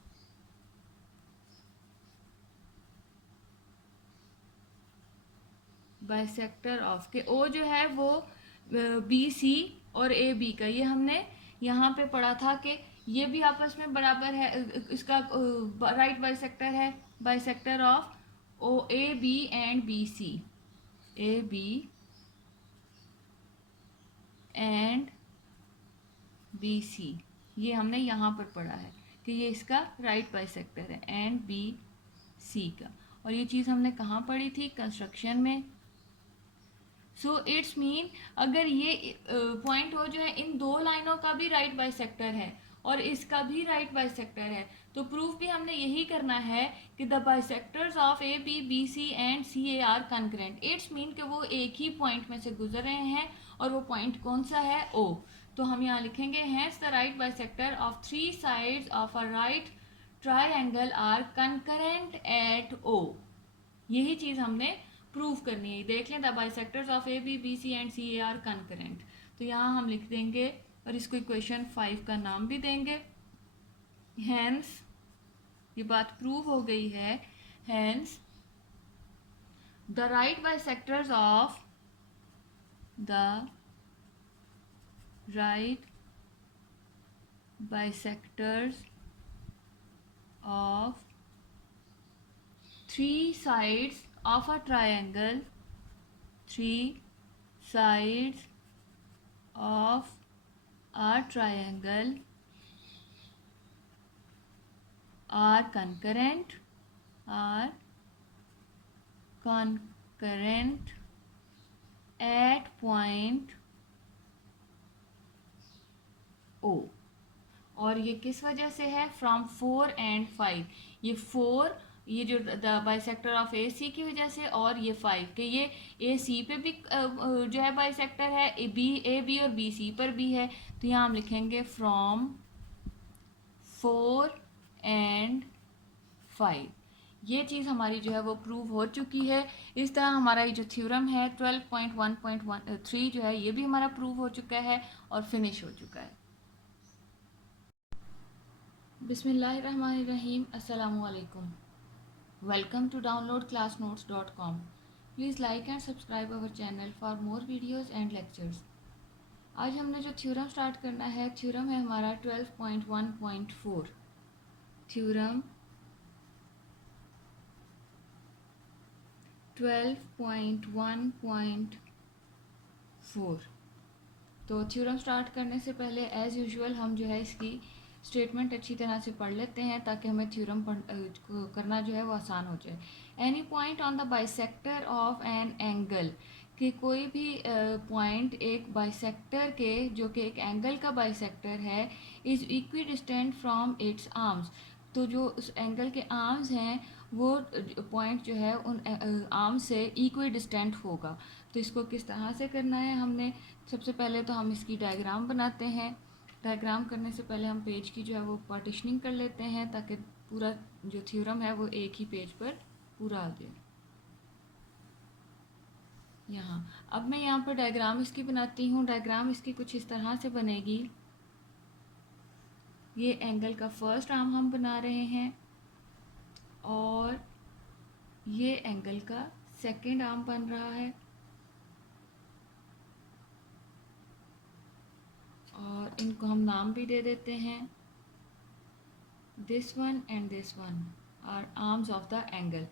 के O जो है वो बी सी और ए बी का, ये हमने यहाँ पे पढ़ा था कि ये भी आपस में बराबर है, इसका राइट बाइसेक्टर है, bisector of O A B and B C, A B and B C. ये हमने यहाँ पर पढ़ा है कि ये इसका राइट बाइसेक्टर है एंड बी सी का, और ये चीज़ हमने कहाँ पढ़ी थी, कंस्ट्रक्शन में। सो इट्स मीन अगर ये पॉइंट हो जो है इन दो लाइनों का भी राइट बाइसेक्टर है और इसका भी राइट बाइसेक्टर है, तो प्रूफ भी हमने यही करना है कि the bisectors of A B B C and C A are concurrent. It's mean कि वो एक ही पॉइंट में से गुजर रहे हैं, और वो पॉइंट कौन सा है, ओ। तो हम यहाँ लिखेंगे hence the right bisector of 3 sides of a right triangle are concurrent at O. यही चीज़ हमने प्रूव करनी है। देख लें, the bisectors of A B B C and C A are concurrent. तो यहाँ हम लिख देंगे और इसको इक्वेशन 5 का नाम भी देंगे। हैंस ये बात प्रूव हो गई है, hence the right bisectors of the right bisectors of 3 sides of a triangle, 3 sides of a triangle are concurrent at point O। और ये किस वजह से है, फ्रॉम 4 एंड 5। ये 4 ये जो द बाइसेक्टर ऑफ ए सी की वजह से, और ये 5 के ये ए सी पे भी जो है बाइसेक्टर है, ए बी और बी सी पर भी है। तो यहाँ हम लिखेंगे फ्रॉम 4 एंड 5। ये चीज़ हमारी जो है वो प्रूव हो चुकी है। इस तरह हमारा ये जो थ्योरम है 12.1.13 जो है ये भी हमारा प्रूव हो चुका है और फिनिश हो चुका है। बिस्मिल्लाहिर्रहमानिर्रहीम, अस्सलामुअलैकुम। Welcome to downloadclassnotes.com. Please like and subscribe our channel for more videos and lectures. आज हमने जो थ्योरम स्टार्ट करना है, थ्योरम है हमारा 12.1.4। थ्योरम 12.1.4। तो थ्योरम स्टार्ट करने से पहले एज़ यूजुअल हम जो है इसकी स्टेटमेंट अच्छी तरह से पढ़ लेते हैं ताकि हमें थ्योरम करना जो है वो आसान हो जाए। Any point on the bisector of an angle, कि कोई भी पॉइंट एक बाइसेक्टर के, जो कि एक एंगल का बाइसेक्टर है, is equi distant from its arms. तो जो उस एंगल के आर्म्स हैं वो पॉइंट जो है उन आर्म से इक्वी डिस्टेंट होगा। तो इसको किस तरह से करना है, हमने सबसे पहले तो हम इसकी डायग्राम बनाते हैं। डायग्राम करने से पहले हम पेज की जो है वो पार्टीशनिंग कर लेते हैं ताकि पूरा जो थ्योरम है वो एक ही पेज पर पूरा आ जाए। यहाँ अब मैं यहाँ पर डायग्राम इसकी बनाती हूँ। डायग्राम इसकी कुछ इस तरह से बनेगी। ये एंगल का फर्स्ट आर्म हम बना रहे हैं और ये एंगल का सेकंड आर्म बन रहा है और इनको हम नाम भी दे देते हैं। This one and this one are arms of the angle.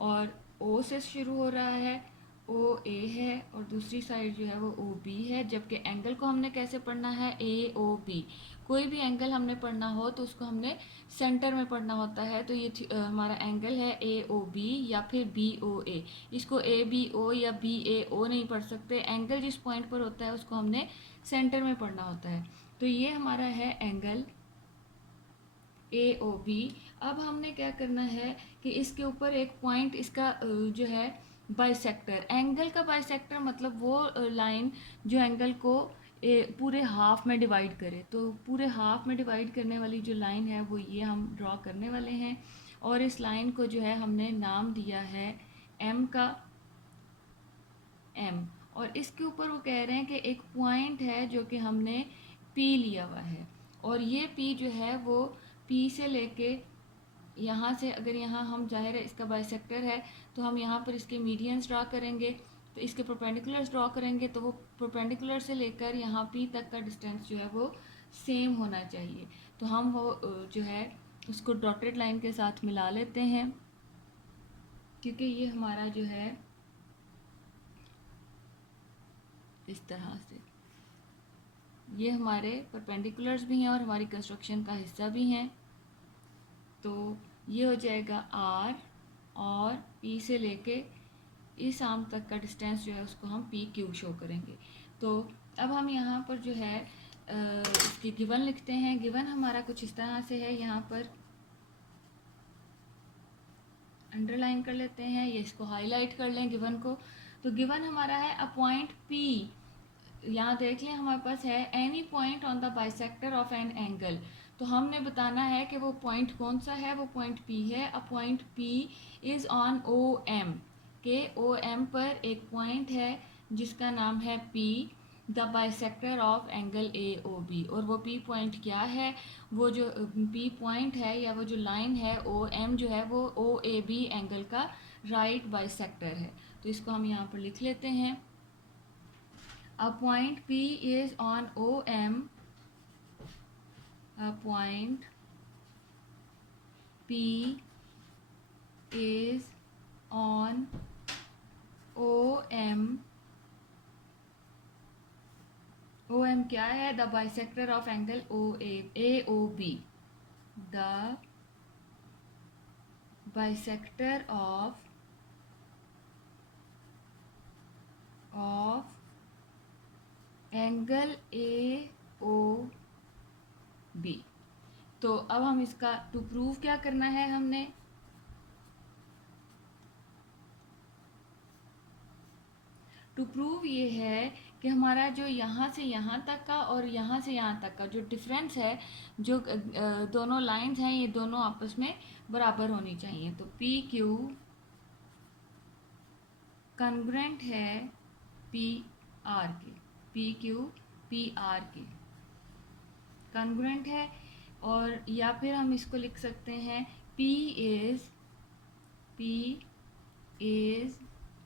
और ओ से शुरू हो रहा है, ओ ए है, और दूसरी साइड जो है वो ओ बी है। जबकि एंगल को हमने कैसे पढ़ना है, ए ओ बी। कोई भी एंगल हमने पढ़ना हो तो उसको हमने सेंटर में पढ़ना होता है। तो ये हमारा एंगल है ए ओ बी या फिर बी ओ ए। इसको ए बी ओ या बी ए ओ नहीं पढ़ सकते। एंगल जिस पॉइंट पर होता है उसको हमने सेंटर में पढ़ना होता है। तो ये हमारा है एंगल ए ओ बी। अब हमने क्या करना है कि इसके ऊपर एक पॉइंट इसका जो है बाइसेक्टर, एंगल का बाइसेक्टर मतलब वो लाइन जो एंगल को पूरे हाफ में डिवाइड करे। तो पूरे हाफ में डिवाइड करने वाली जो लाइन है वो ये हम ड्रॉ करने वाले हैं। और इस लाइन को जो है हमने नाम दिया है एम का, एम। और इसके ऊपर वो कह रहे हैं कि एक पॉइंट है जो कि हमने पी लिया हुआ है, और ये पी जो है वो पी से लेके यहाँ से, अगर यहाँ हम जाहिर है इसका बाइसेक्टर है तो हम यहाँ पर इसके मीडियंस ड्रा करेंगे। तो इसके परपेंडिकुलर्स ड्रॉ करेंगे तो वो परपेंडिकुलर से लेकर यहाँ पी तक का डिस्टेंस जो है वो सेम होना चाहिए। तो हम वो जो है उसको डॉटेड लाइन के साथ मिला लेते हैं, क्योंकि ये हमारा जो है इस तरह से, ये हमारे परपेंडिकुलर्स भी हैं और हमारी कंस्ट्रक्शन का हिस्सा भी हैं। तो ये हो जाएगा आर, और पी से लेके इस आर्म तक का डिस्टेंस जो है उसको हम पी क्यू शो करेंगे। तो अब हम यहाँ पर जो है इसकी गिवन लिखते हैं। गिवन हमारा कुछ इस तरह से है, यहाँ पर अंडरलाइन कर लेते हैं, ये इसको हाईलाइट कर लें गिवन को। तो गिवन हमारा है अ पॉइंट पी। यहाँ देख लें हमारे पास है any point on the bisector of an angle. तो हमने बताना है कि वो पॉइंट कौन सा है, वो पॉइंट पी है। A point P is on O M, के ओ एम पर एक पॉइंट है जिसका नाम है P, the bisector of angle A O B. और वो पी पॉइंट क्या है, वो जो पी पॉइंट है या वो जो लाइन है ओ एम जो है वो ओ ए बी एंगल का राइट बाइसेक्टर है। तो इसको हम यहाँ पर लिख लेते हैं। A point P is on OM. A point P is on OM. OM क्या है, the bisector of angle AOB. The bisector of angle AOB। तो अब हम इसका टू प्रूव क्या करना है, हमने टू प्रूव ये है कि कि हमारा जो यहाँ से यहाँ तक का और यहाँ से यहाँ तक का जो डिफरेंस है, जो दोनों लाइंस हैं, ये दोनों आपस में बराबर होनी चाहिए। तो पी क्यू कॉन्ग्रुएंट है पी आर के, पी क्यू पी आर के कॉन्ग्रुएंट है। और या फिर हम इसको लिख सकते हैं P इज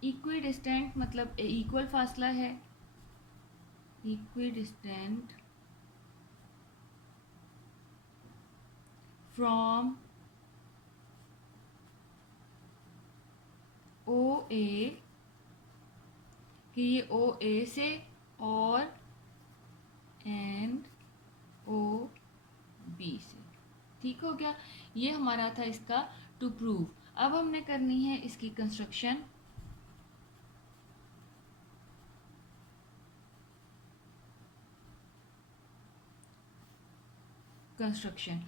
इक्विडिस्टेंट, मतलब इक्वल फासला है, इक्विडिस्टेंट फ्रॉम ओ ए, कि ये ओ ए से, और एंड ओ बी से। ठीक हो गया, ये हमारा था इसका टू प्रूव। अब हमने करनी है इसकी कंस्ट्रक्शन। कंस्ट्रक्शन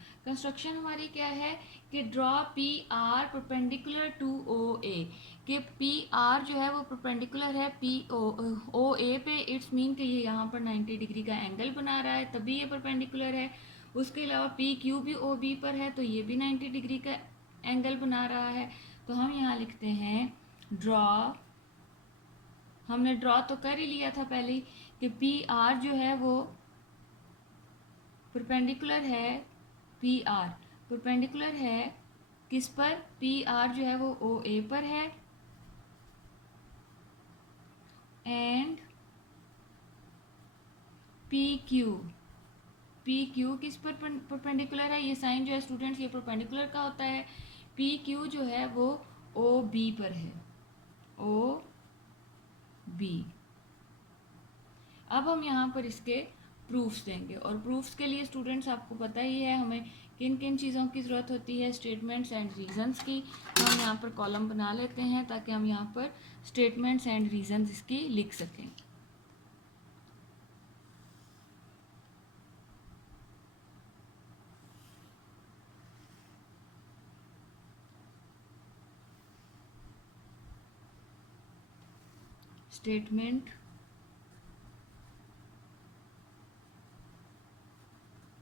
हमारी क्या है कि draw P R perpendicular to O A, कि पी आर जो है वो परपेंडिकुलर है पी ओ ए पे। इट्स मीन कि ये यहाँ पर 90 डिग्री का एंगल बना रहा है, तभी ये परपेंडिकुलर है। उसके अलावा पी क्यू भी ओ बी पर है, तो ये भी 90 डिग्री का एंगल बना रहा है। तो हम यहाँ लिखते हैं ड्रॉ, हमने ड्रॉ तो कर ही लिया था पहले कि पी आर जो है वो परपेंडिकुलर है, पी आर परपेंडिकुलर है किस पर, पी आर जो है वो ओ ए पर है, एंड पी क्यू किस पर परपेंडिकुलर है, ये साइन जो है स्टूडेंट्स ये परपेंडिकुलर का होता है। पी क्यू जो है वो ओ बी पर है, ओ बी। अब हम यहाँ पर इसके प्रूफ्स देंगे, और प्रूफ्स के लिए स्टूडेंट्स आपको पता ही है हमें किन किन चीज़ों की ज़रूरत होती है, स्टेटमेंट्स एंड रीजंस की। तो हम यहाँ पर कॉलम बना लेते हैं ताकि हम यहाँ पर स्टेटमेंट्स एंड रीजंस इसकी लिख सकें। Statement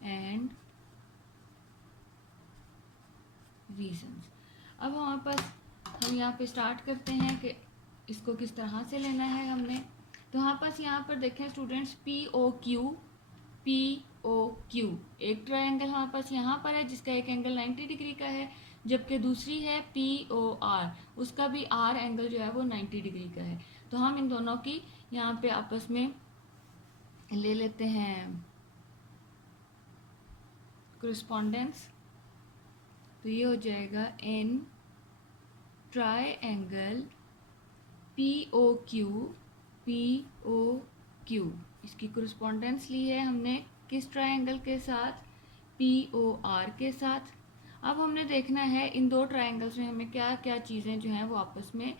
and reasons. अब हमारे पास, हम यहाँ पे स्टार्ट करते हैं कि इसको किस तरह से लेना है हमने। तो हमारे पास यहाँ पर देखें स्टूडेंट्स पी ओ क्यू एक ट्रायंगल हमारे पास यहाँ पर है जिसका एक एंगल 90 डिग्री का है, जबकि दूसरी है पी ओ आर, उसका भी आर एंगल जो है वो 90 डिग्री का है। तो हम इन दोनों की यहाँ पे आपस में ले लेते हैं कोरिस्पोंडेंस। तो ये हो जाएगा in triangle P O Q, इसकी कोरिस्पोंडेंस ली है हमने किस ट्रायंगल के साथ, पी ओ आर के साथ। अब हमने देखना है इन दो ट्रायंगल्स में हमें क्या क्या चीज़ें जो हैं वो आपस में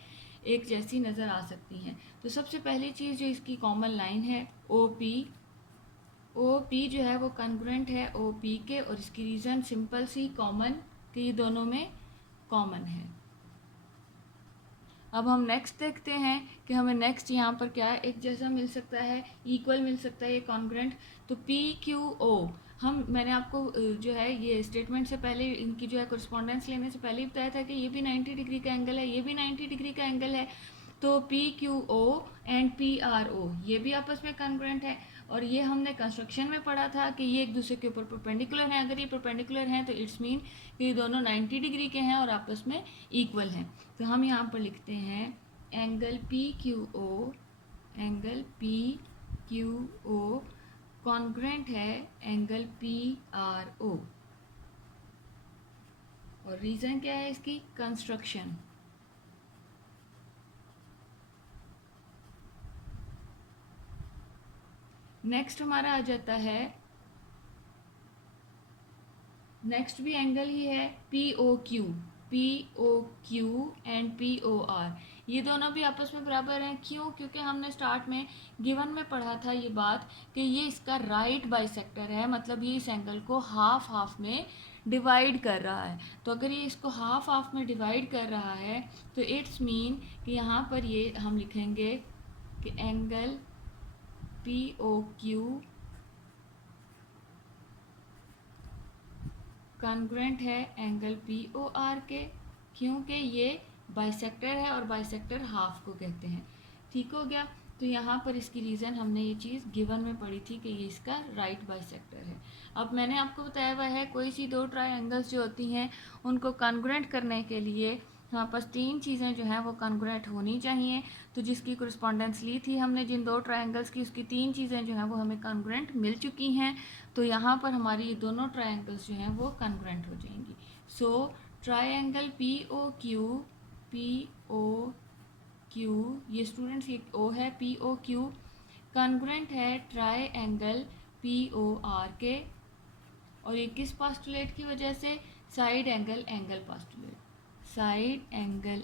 एक जैसी नज़र आ सकती हैं। तो सबसे पहली चीज़ जो इसकी कॉमन लाइन है ओ पी जो है वो कॉन्ग्रुएंट है ओ पी के, और इसकी रीज़न सिंपल सी कॉमन, कि ये दोनों में कॉमन है। अब हम नेक्स्ट देखते हैं कि हमें नेक्स्ट यहाँ पर क्या एक जैसा मिल सकता है, इक्वल मिल सकता है, ये कॉन्ग्रुएंट। तो पी क्यू ओ, मैंने आपको जो है ये स्टेटमेंट से पहले इनकी जो है कोरिस्पोंडेंस लेने से पहले ही बताया था कि ये भी 90 डिग्री का एंगल है, ये भी 90 डिग्री का एंगल है। तो P Q O and P R O ये भी आपस में कॉन्ग्रुएंट है। और ये हमने कंस्ट्रक्शन में पढ़ा था कि ये एक दूसरे के ऊपर परपेंडिकुलर हैं। अगर ये परपेंडिकुलर हैं तो इट्स मीन कि ये दोनों 90 डिग्री के हैं और आपस में इक्वल हैं। तो हम यहाँ पर लिखते हैं angle P Q O congruent है एंगल पी आर ओ। और रीज़न क्या है इसकी, कंस्ट्रक्शन। नेक्स्ट हमारा आ जाता है, नेक्स्ट भी एंगल ही है P O Q and P O R, ये दोनों भी आपस में बराबर हैं। क्यों? क्योंकि हमने स्टार्ट में गिवन में पढ़ा था ये बात कि ये इसका राइट बाइसेक्टर है, मतलब ये इस एंगल को हाफ हाफ में डिवाइड कर रहा है। तो अगर ये इसको हाफ हाफ में डिवाइड कर रहा है तो इट्स मीन कि यहाँ पर ये हम लिखेंगे कि एंगल POQ कॉन्ग्रुएंट है एंगल POR के, क्योंकि ये बाइसेक्टर है और बाइसेक्टर हाफ को कहते हैं। ठीक हो गया। तो यहाँ पर इसकी रीज़न हमने ये चीज़ गिवन में पढ़ी थी कि ये इसका राइट बाइसेक्टर है। अब मैंने आपको बताया हुआ है कोई सी दो ट्रायंगल्स जो होती हैं उनको कॉन्ग्रुएंट करने के लिए हमारे पास तीन चीज़ें जो हैं वो कॉन्ग्रुएंट होनी चाहिए। तो जिसकी कोरिस्पोंडेंस ली थी हमने जिन दो ट्रायंगल्स की, उसकी तीन चीज़ें जो हैं वो हमें कॉन्ग्रुएंट मिल चुकी हैं। तो यहाँ पर हमारी ये दोनों ट्रायंगल्स जो हैं वो कॉन्ग्रुएंट हो जाएंगी। सो ट्रायंगल POQ, ये स्टूडेंट्स ये O है, POQ कॉन्ग्रुएंट है ट्रायंगल POR के, और ये किस पास्टुलेट की वजह से? Side angle postulate. Side angle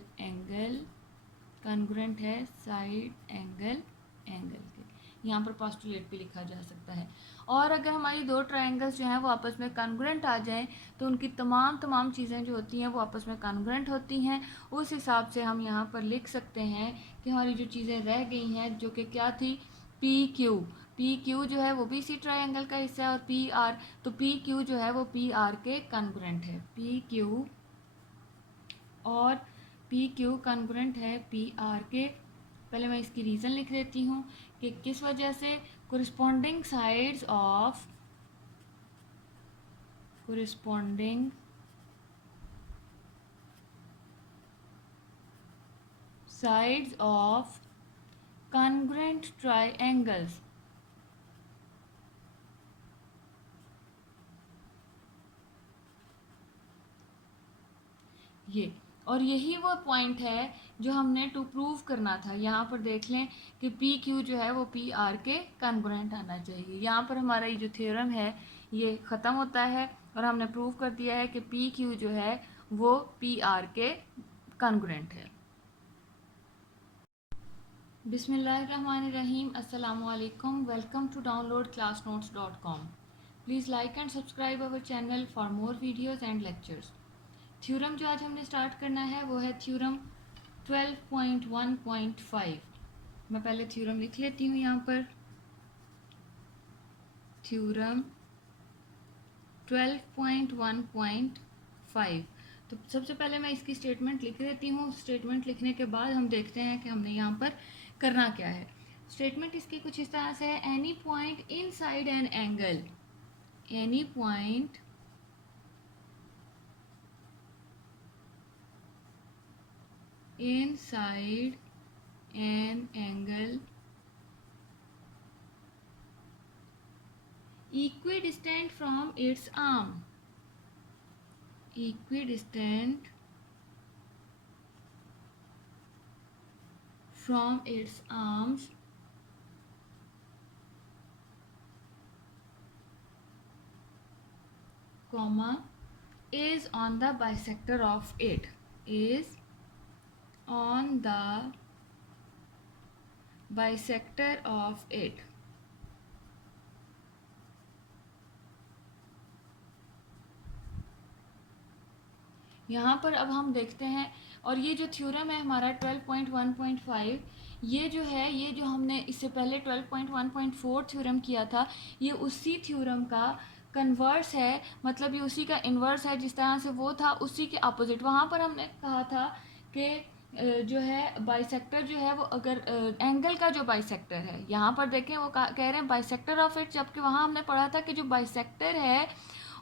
congruent है साइड एंगल के, यहाँ पर पास्टुलेट भी लिखा जा सकता है। और अगर हमारी दो ट्रायंगल्स जो हैं वो आपस में कॉन्ग्रुएंट आ जाएं तो उनकी तमाम चीज़ें जो होती हैं वो आपस में कॉन्ग्रुएंट होती हैं। उस हिसाब से हम यहाँ पर लिख सकते हैं कि हमारी जो चीज़ें रह गई हैं, जो कि क्या थी, PQ जो है वो भी इसी ट्रायंगल का हिस्सा है, और PR, तो PQ जो है वो PR के कॉन्ग्रुएंट है। PQ कॉन्ग्रुएंट है PR के। पहले मैं इसकी रीज़न लिख देती हूँ कि किस वजह से। कोरिस्पोंडिंग साइड्स ऑफ congruent triangles ये, और यही वो पॉइंट है जो हमने टू प्रूव करना था। यहाँ पर देख लें कि PQ जो है वो PR के कॉन्ग्रुएंट आना चाहिए। यहाँ पर हमारा ये जो थ्योरम है ये ख़त्म होता है और हमने प्रूव कर दिया है कि PQ जो है वो PR के कॉन्ग्रुएंट है। बिस्मिल्लाहिर्रहमानिर्रहीम, अस्सलामुअलैकुम, welcome to downloadclassnotes.com। Please like and subscribe our channel for more videos and lectures. Theorem जो आज हमने स्टार्ट करना है वो है थ्योरम 12.1.5। मैं पहले थ्योरम लिख लेती हूँ यहाँ पर। थ्योरम 12.1.5। तो सबसे पहले मैं इसकी स्टेटमेंट लिख देती हूँ। स्टेटमेंट लिखने के बाद हम देखते हैं कि हमने यहाँ पर करना क्या है। स्टेटमेंट इसकी कुछ इस तरह से है, any point inside an angle, any point inside an angle equidistant from its arm, equidistant from its arms, comma, is on the bisector of it, is on the bisector of it। यहाँ पर अब हम देखते हैं, और ये जो theorem है हमारा 12.1.5, ये जो है, ये जो हमने इससे पहले 12.1.4 थ्योरम किया था, ये उसी थ्योरम का कन्वर्स है, मतलब ये उसी का इन्वर्स है। जिस तरह से वो था उसी के अपोजिट। वहाँ पर हमने कहा था कि जो है बाइसेक्टर जो है वो अगर एंगल का जो बाइसेक्टर है, यहाँ पर देखें वो कह रहे हैं बाइसेक्टर ऑफ इट, जबकि वहाँ हमने पढ़ा था कि जो बाइसेक्टर है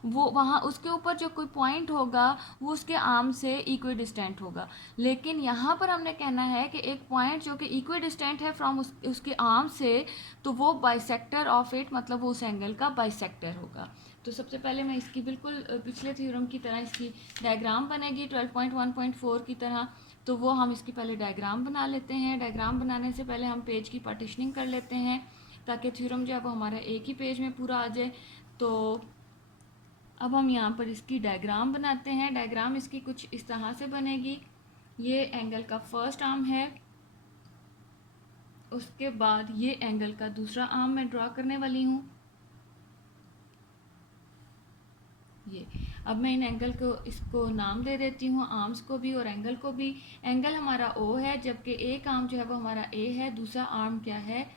वो वहाँ उसके ऊपर जो कोई पॉइंट होगा वो उसके आर्म से इक्विडिस्टेंट होगा। लेकिन यहाँ पर हमने कहना है कि एक पॉइंट जो कि इक्विडिस्टेंट है फ्रॉम उसके आर्म से, तो वो बाइसेक्टर ऑफ इट, मतलब वो उस एंगल का बाइसेक्टर होगा। तो सबसे पहले मैं इसकी बिल्कुल पिछले थ्योरम की तरह इसकी डायग्राम बनेगी 12.1.4 की तरह। तो वो हम इसकी पहले डायग्राम बना लेते हैं। डायग्राम बनाने से पहले हम पेज की पार्टीशनिंग कर लेते हैं ताकि थ्योरम जो है वो हमारा एक ही पेज में पूरा आ जाए। तो अब हम यहाँ पर इसकी डायग्राम बनाते हैं। डायग्राम इसकी कुछ इस तरह से बनेगी। ये एंगल का फर्स्ट आर्म है, उसके बाद ये एंगल का दूसरा आर्म मैं ड्रॉ करने वाली हूँ। ये अब मैं इन एंगल को इसको नाम दे देती हूँ, आर्म्स को भी और एंगल को भी। एंगल हमारा O है, जबकि एक आर्म जो है वो हमारा A है, दूसरा आर्म क्या है,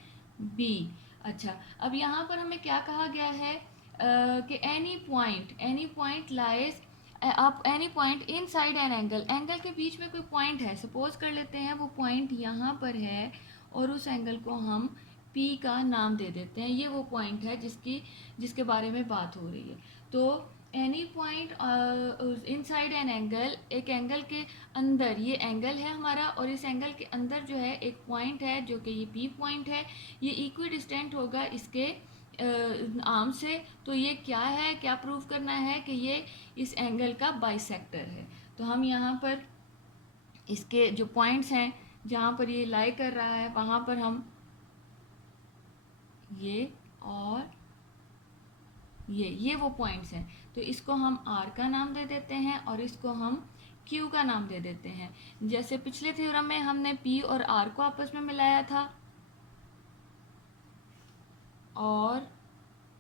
B। अच्छा, अब यहाँ पर हमें क्या कहा गया है कि एनी पॉइंट लाइज, आप any point in side an angle, angle के बीच में कोई पॉइंट है, सपोज कर लेते हैं वो पॉइंट यहाँ पर है और उस एंगल को हम पी का नाम दे देते हैं, ये वो पॉइंट है जिसके बारे में बात हो रही है। तो any point inside an angle, एक एंगल के अंदर, ये एंगल है हमारा और इस एंगल के अंदर जो है एक पॉइंट है जो कि ये पी पॉइंट है, ये इक्वी डिस्टेंट होगा इसके आर्म से। तो ये क्या है, क्या प्रूव करना है कि ये इस एंगल का बाइसेक्टर है। तो हम यहाँ पर इसके जो पॉइंट्स हैं जहाँ पर ये लाई कर रहा है वहाँ पर हम ये और ये वो पॉइंट्स हैं, तो इसको हम आर का नाम दे देते हैं और इसको हम क्यू का नाम दे देते हैं। जैसे पिछले थ्योरम में हमने पी और आर को आपस में मिलाया था और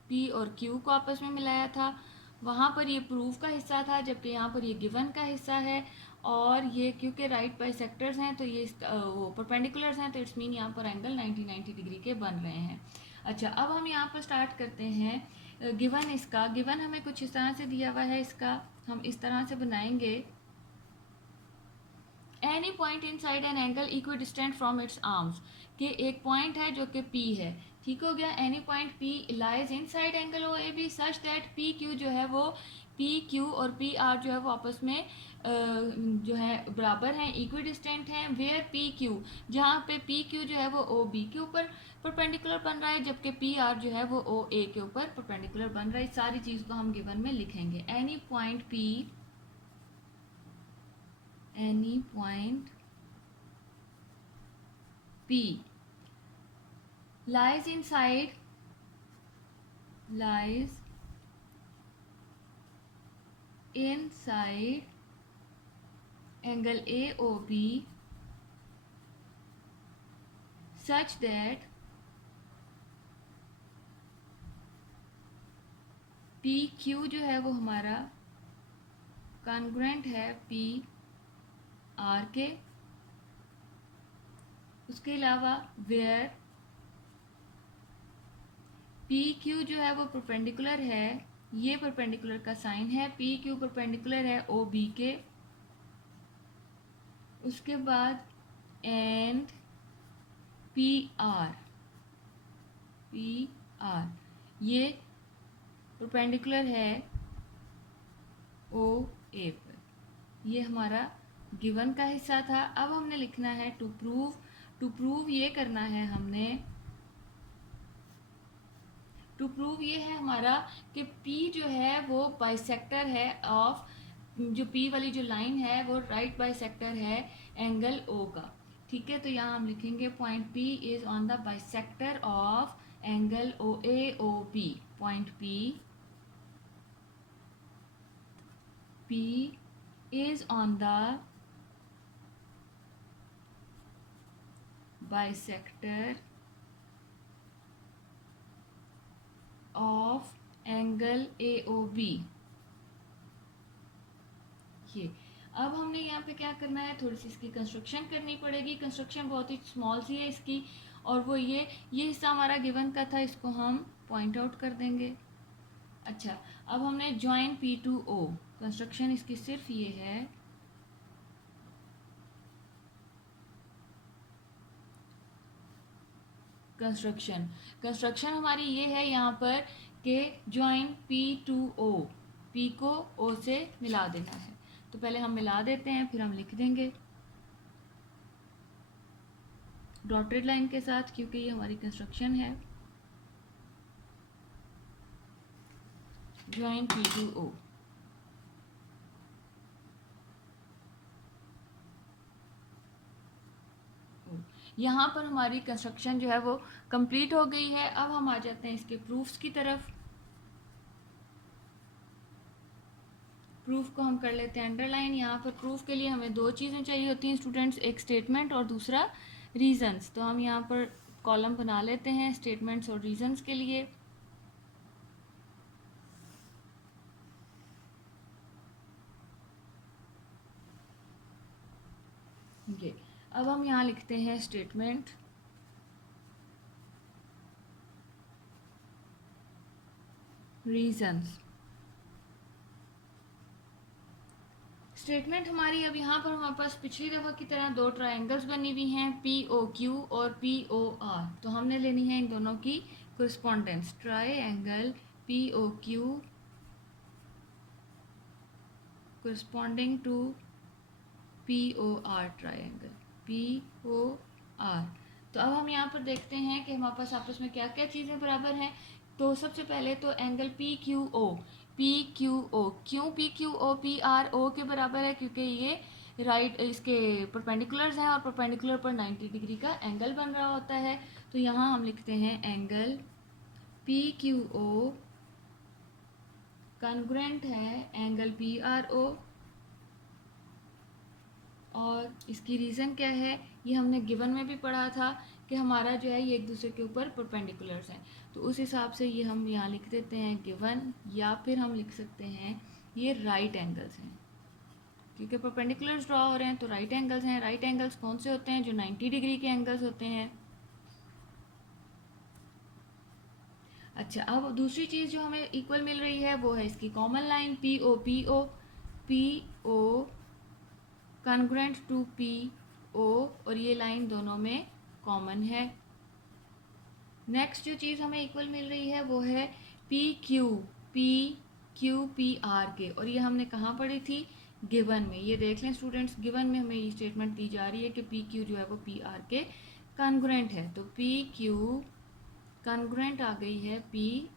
पी और क्यू को आपस में मिलाया था, वहाँ पर ये प्रूफ का हिस्सा था, जबकि यहाँ पर ये गिवन का हिस्सा है। और ये क्योंकि राइट बाइसेक्टर्स हैं तो ये वो परपेंडिकुलर्स हैं, तो इट्स मीन यहाँ पर एंगल 90 डिग्री के बन रहे हैं। अच्छा, अब हम यहाँ पर स्टार्ट करते हैं गिवन। इसका गिवन हमें कुछ इस तरह से दिया हुआ है, इसका हम इस तरह से बनाएंगे, any point in side an angle equi distant from its arms, कि एक पॉइंट है जो कि P है, ठीक हो गया। एनी पॉइंट P lies inside angle O A B such that P Q जो है वो पी क्यू और पी आर जो है वो आपस में जो है बराबर हैं, इक्वी डिस्टेंट हैं। वेयर पी क्यू, जहाँ पे पी क्यू जो है वो ओ बी के ऊपर परपेंडिकुलर बन रहा है, जबकि पी आर जो है वो ओ ए के ऊपर परपेंडिकुलर बन रहा है। इस सारी चीज़ को हम गिवन में लिखेंगे। एनी पॉइंट P lies inside angle AOB such that PQ जो है वो हमारा कॉन्ग्रुएंट है PR के। उसके अलावा वेयर PQ जो है वो परपेंडिकुलर है, ये परपेंडिकुलर का साइन है, PQ परपेंडिकुलर है OB के। उसके बाद एंड PR ये परपेंडिकुलर है OA पर। ये हमारा गिवन का हिस्सा था। अब हमने लिखना है टू प्रूव ये करना है हमने, टू प्रूव ये है हमारा कि P जो है वो बाइसेक्टर है ऑफ, जो P वाली जो लाइन है वो राइट बाइसेक्टर है एंगल O का, ठीक है। तो यहाँ हम लिखेंगे point P is on the bisector of angle OAOB। Point P is on the bisector of angle AOB। ये अब हमने यहाँ पे क्या करना है, थोड़ी सी इसकी कंस्ट्रक्शन करनी पड़ेगी। कंस्ट्रक्शन बहुत ही स्मॉल सी है इसकी, और वो ये हिस्सा हमारा गिवन का था, इसको हम पॉइंट आउट कर देंगे। अच्छा, अब हमने join P to O, construction इसकी सिर्फ ये है, कंस्ट्रक्शन हमारी ये है यहाँ पर कि join P to O, P को O से मिला देना है। तो पहले हम मिला देते हैं, फिर हम लिख देंगे डॉटेड लाइन के साथ, क्योंकि ये हमारी कंस्ट्रक्शन है। ज्वाइन P to O, यहाँ पर हमारी कंस्ट्रक्शन जो है वो कंप्लीट हो गई है। अब हम आ जाते हैं इसके प्रूफ्स की तरफ। प्रूफ को हम कर लेते हैं अंडरलाइन। यहाँ पर प्रूफ के लिए हमें दो चीज़ें चाहिए होती हैं स्टूडेंट्स, एक स्टेटमेंट और दूसरा रीजंस। तो हम यहाँ पर कॉलम बना लेते हैं स्टेटमेंट्स और रीजंस के लिए। ये अब हम यहाँ लिखते हैं स्टेटमेंट, रीजंस। स्टेटमेंट हमारी अब यहाँ पर हमारे पास पिछली दफ़ा की तरह दो ट्रायंगल्स बनी हुई हैं, पी ओ क्यू और पी ओ आर। तो हमने लेनी है इन दोनों की correspondence. Triangle P O Q corresponding to P O R triangle, P O R. तो अब हम यहाँ पर देखते हैं कि हमारे पास आपस में क्या क्या चीज़ें बराबर हैं। तो सबसे पहले तो angle P Q O, P Q O, क्यों P Q O P R O के बराबर है? क्योंकि ये राइट इसके परपेंडिकुलर्स हैं और परपेंडिकुलर पर 90 डिग्री का एंगल बन रहा होता है। तो यहाँ हम लिखते हैं angle P Q O congruent है एंगल पी आर ओ। और इसकी रीज़न क्या है, ये हमने गिवन में भी पढ़ा था कि हमारा जो है ये एक दूसरे के ऊपर परपेंडिकुलर्स हैं। तो उस हिसाब से ये हम यहाँ लिख देते हैं गिवन, या फिर हम लिख सकते हैं ये राइट एंगल्स हैं, क्योंकि परपेंडिकुलर्स ड्रॉ हो रहे हैं तो राइट एंगल्स हैं। राइट एंगल्स कौन से होते हैं? जो 90 डिग्री के एंगल्स होते हैं। अच्छा, अब दूसरी चीज़ जो हमें इक्वल मिल रही है वो है इसकी common line P O, P O, P O congruent to P O, और ये लाइन दोनों में कॉमन है। नेक्स्ट जो चीज़ हमें इक्वल मिल रही है वो है पी क्यू, पी आर के, और ये हमने कहाँ पढ़ी थी? गिवन में। ये देख लें स्टूडेंट्स, गिवन में हमें ये स्टेटमेंट दी जा रही है कि पी क्यू जो है वो पी आर के कॉन्ग्रुएंट है। तो पी क्यू कॉन्ग्रुएंट आ गई है पी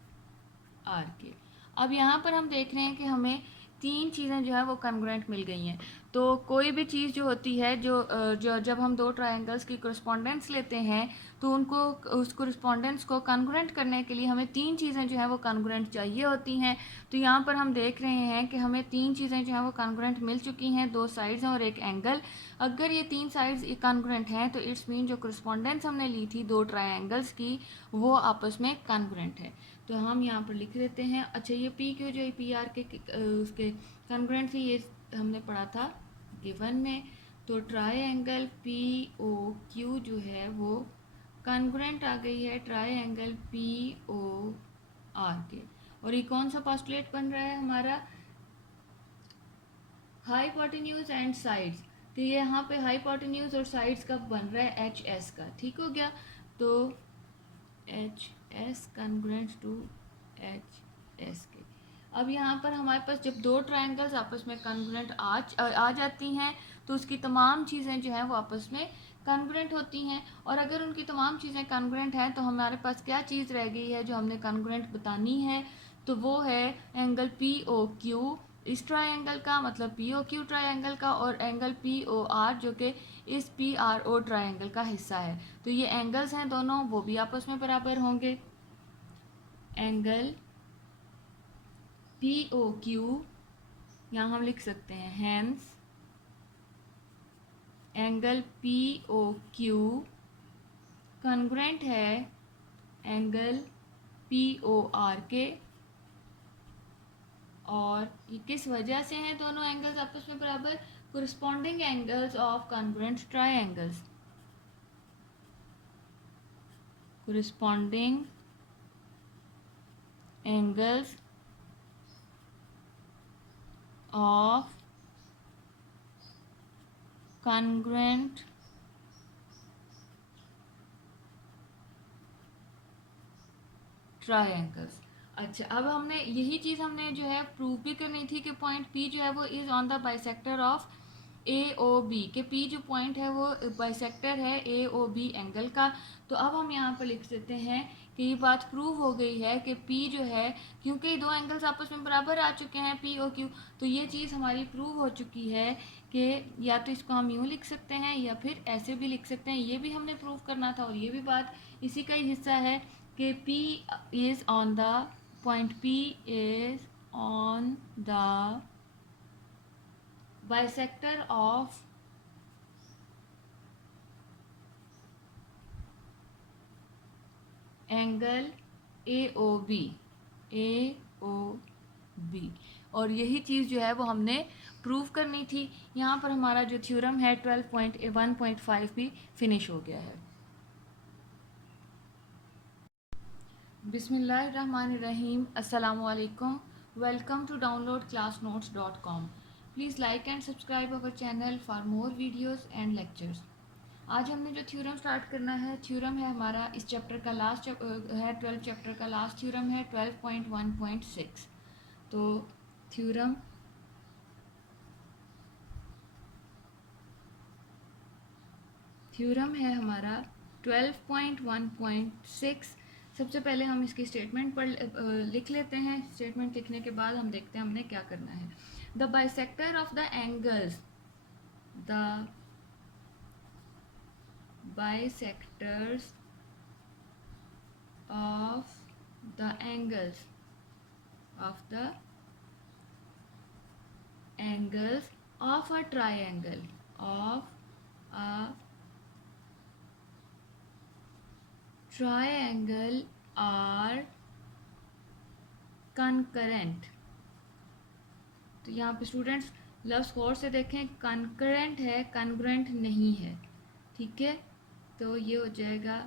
आर के। अब यहाँ पर हम देख रहे हैं कि हमें तीन चीज़ें जो है वो कॉन्ग्रुएंट मिल गई हैं। तो कोई भी चीज़ जो होती है जो जब हम दो ट्रायंगल्स की कोरिस्पोंडेंस लेते हैं तो उनको उस कोरिस्पोंडेंस को कॉन्ग्रुएंट करने के लिए हमें तीन चीज़ें जो है वो कॉन्ग्रुएंट चाहिए होती हैं। तो यहाँ पर हम देख रहे हैं कि हमें तीन चीज़ें जो है वो कॉन्ग्रुएंट मिल चुकी हैं, दो साइड्स हैं और एक एंगल। अगर ये तीन साइड्स कॉन्ग्रुएंट हैं तो इट्स मीन जो कोरिस्पोंडेंस हमने ली थी दो ट्रायंगल्स की वो आपस में कॉन्ग्रुएंट है। तो हम यहाँ पर लिख देते हैं। अच्छा, ये पी क्यू जो पी आर के उसके कॉन्ग्रुएंट थी, ये हमने पढ़ा था गिवन में। तो ट्रायंगल पी ओ क्यू जो है वो कॉन्ग्रुएंट आ गई है ट्रायंगल पी ओ आर के। और ये कौन सा पोस्टुलेट बन रहा है हमारा? Hypotenuse and sides. तो ये यहाँ पे हाइपोटेन्यूज और साइड्स का बन रहा है एच एस का, ठीक हो गया। तो H S congruent to H S के। अब यहाँ पर हमारे पास जब दो ट्रायंगल्स आपस में कॉन्ग्रुएंट आ जाती हैं तो उसकी तमाम चीज़ें जो हैं वो आपस में कॉन्ग्रुएंट होती हैं। और अगर उनकी तमाम चीज़ें कॉन्ग्रुएंट हैं तो हमारे पास क्या चीज़ रह गई है जो हमने कॉन्ग्रुएंट बतानी है? तो वो है एंगल पी ओ क्यू इस ट्रायंगल का, मतलब पी ओ क्यू ट्रायंगल का, और एंगल पी ओ आर जो कि इस पी आर ओ ट्रायंगल का हिस्सा है। तो ये एंगल्स हैं दोनों, वो भी आपस में बराबर होंगे। एंगल पी ओ क्यू यहाँ हम लिख सकते हैं hence angle P O Q congruent है एंगल पी ओ आर के। और ये किस वजह से हैं दोनों एंगल्स आपस में बराबर? Corresponding angles of congruent triangles, corresponding angles of congruent triangles. अच्छा, अब हमने यही चीज़ हमने जो है प्रूव भी करनी थी कि पॉइंट पी जो है वो is on the bisector of A O B, के पी जो पॉइंट है वो बाइसेक्टर है ए ओ बी एंगल का। तो अब हम यहाँ पर लिख देते हैं कि ये बात प्रूव हो गई है कि पी जो है, क्योंकि दो एंगल्स आपस में बराबर आ चुके हैं पी ओ क्यू, तो ये चीज़ हमारी प्रूव हो चुकी है कि या तो इसको हम यूँ लिख सकते हैं या फिर ऐसे भी लिख सकते हैं। ये भी हमने प्रूव करना था और ये भी बात इसी का ही हिस्सा है कि P is on the point P is on the bisector of angle AOB, AOB। और यही चीज़ जो है वो हमने प्रूव करनी थी। यहाँ पर हमारा जो थ्योरम है 12.1.5 भी फिनिश हो गया है। Bismillahirrahmanirrahim. Assalamualaikum. Welcome to downloadclassnotes.com. Please like and subscribe our channel for more videos and lectures. आज हमने जो थ्योरम स्टार्ट करना है, थ्योरम है हमारा इस चैप्टर का लास्ट है 12 चैप्टर का लास्ट थ्योरम है 12.1.6. तो थ्योरम है हमारा 12.1.6. सबसे पहले हम इसकी स्टेटमेंट पर लिख लेते हैं. स्टेटमेंट लिखने के बाद हम देखते हैं हमने क्या करना है. The bisector of the angles, the bisectors of the angles of a triangle are concurrent. तो यहाँ पे स्टूडेंट्स लफ्ज़ गौर से देखें, concurrent है, congruent नहीं है. ठीक है, तो ये हो जाएगा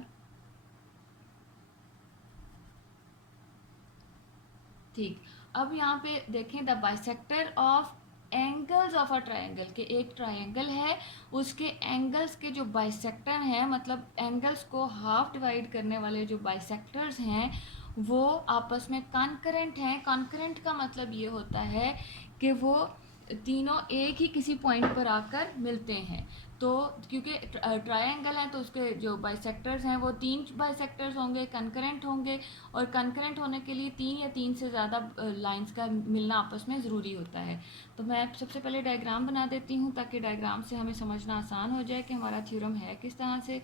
ठीक. अब यहाँ पे देखें, the bisector of angles of a triangle, के एक ट्रायंगल है, उसके एंगल्स के जो बाइसेक्टर हैं, मतलब एंगल्स को हाफ डिवाइड करने वाले जो बाइसेक्टर्स हैं वो आपस में कॉन्करेंट हैं. कॉन्करेंट का मतलब ये होता है कि वो तीनों एक ही किसी पॉइंट पर आकर मिलते हैं. तो क्योंकि ट्रायंगल है तो उसके जो बाइसेक्टर्स हैं वो 3 बाइसेक्टर्स होंगे, कनकरेंट होंगे, और कनकरेंट होने के लिए 3 या 3 से ज़्यादा लाइंस का मिलना आपस में ज़रूरी होता है. तो मैं सबसे पहले डायग्राम बना देती हूँ ताकि डायग्राम से हमें समझना आसान हो जाए कि हमारा थ्योरम है किस तरह से.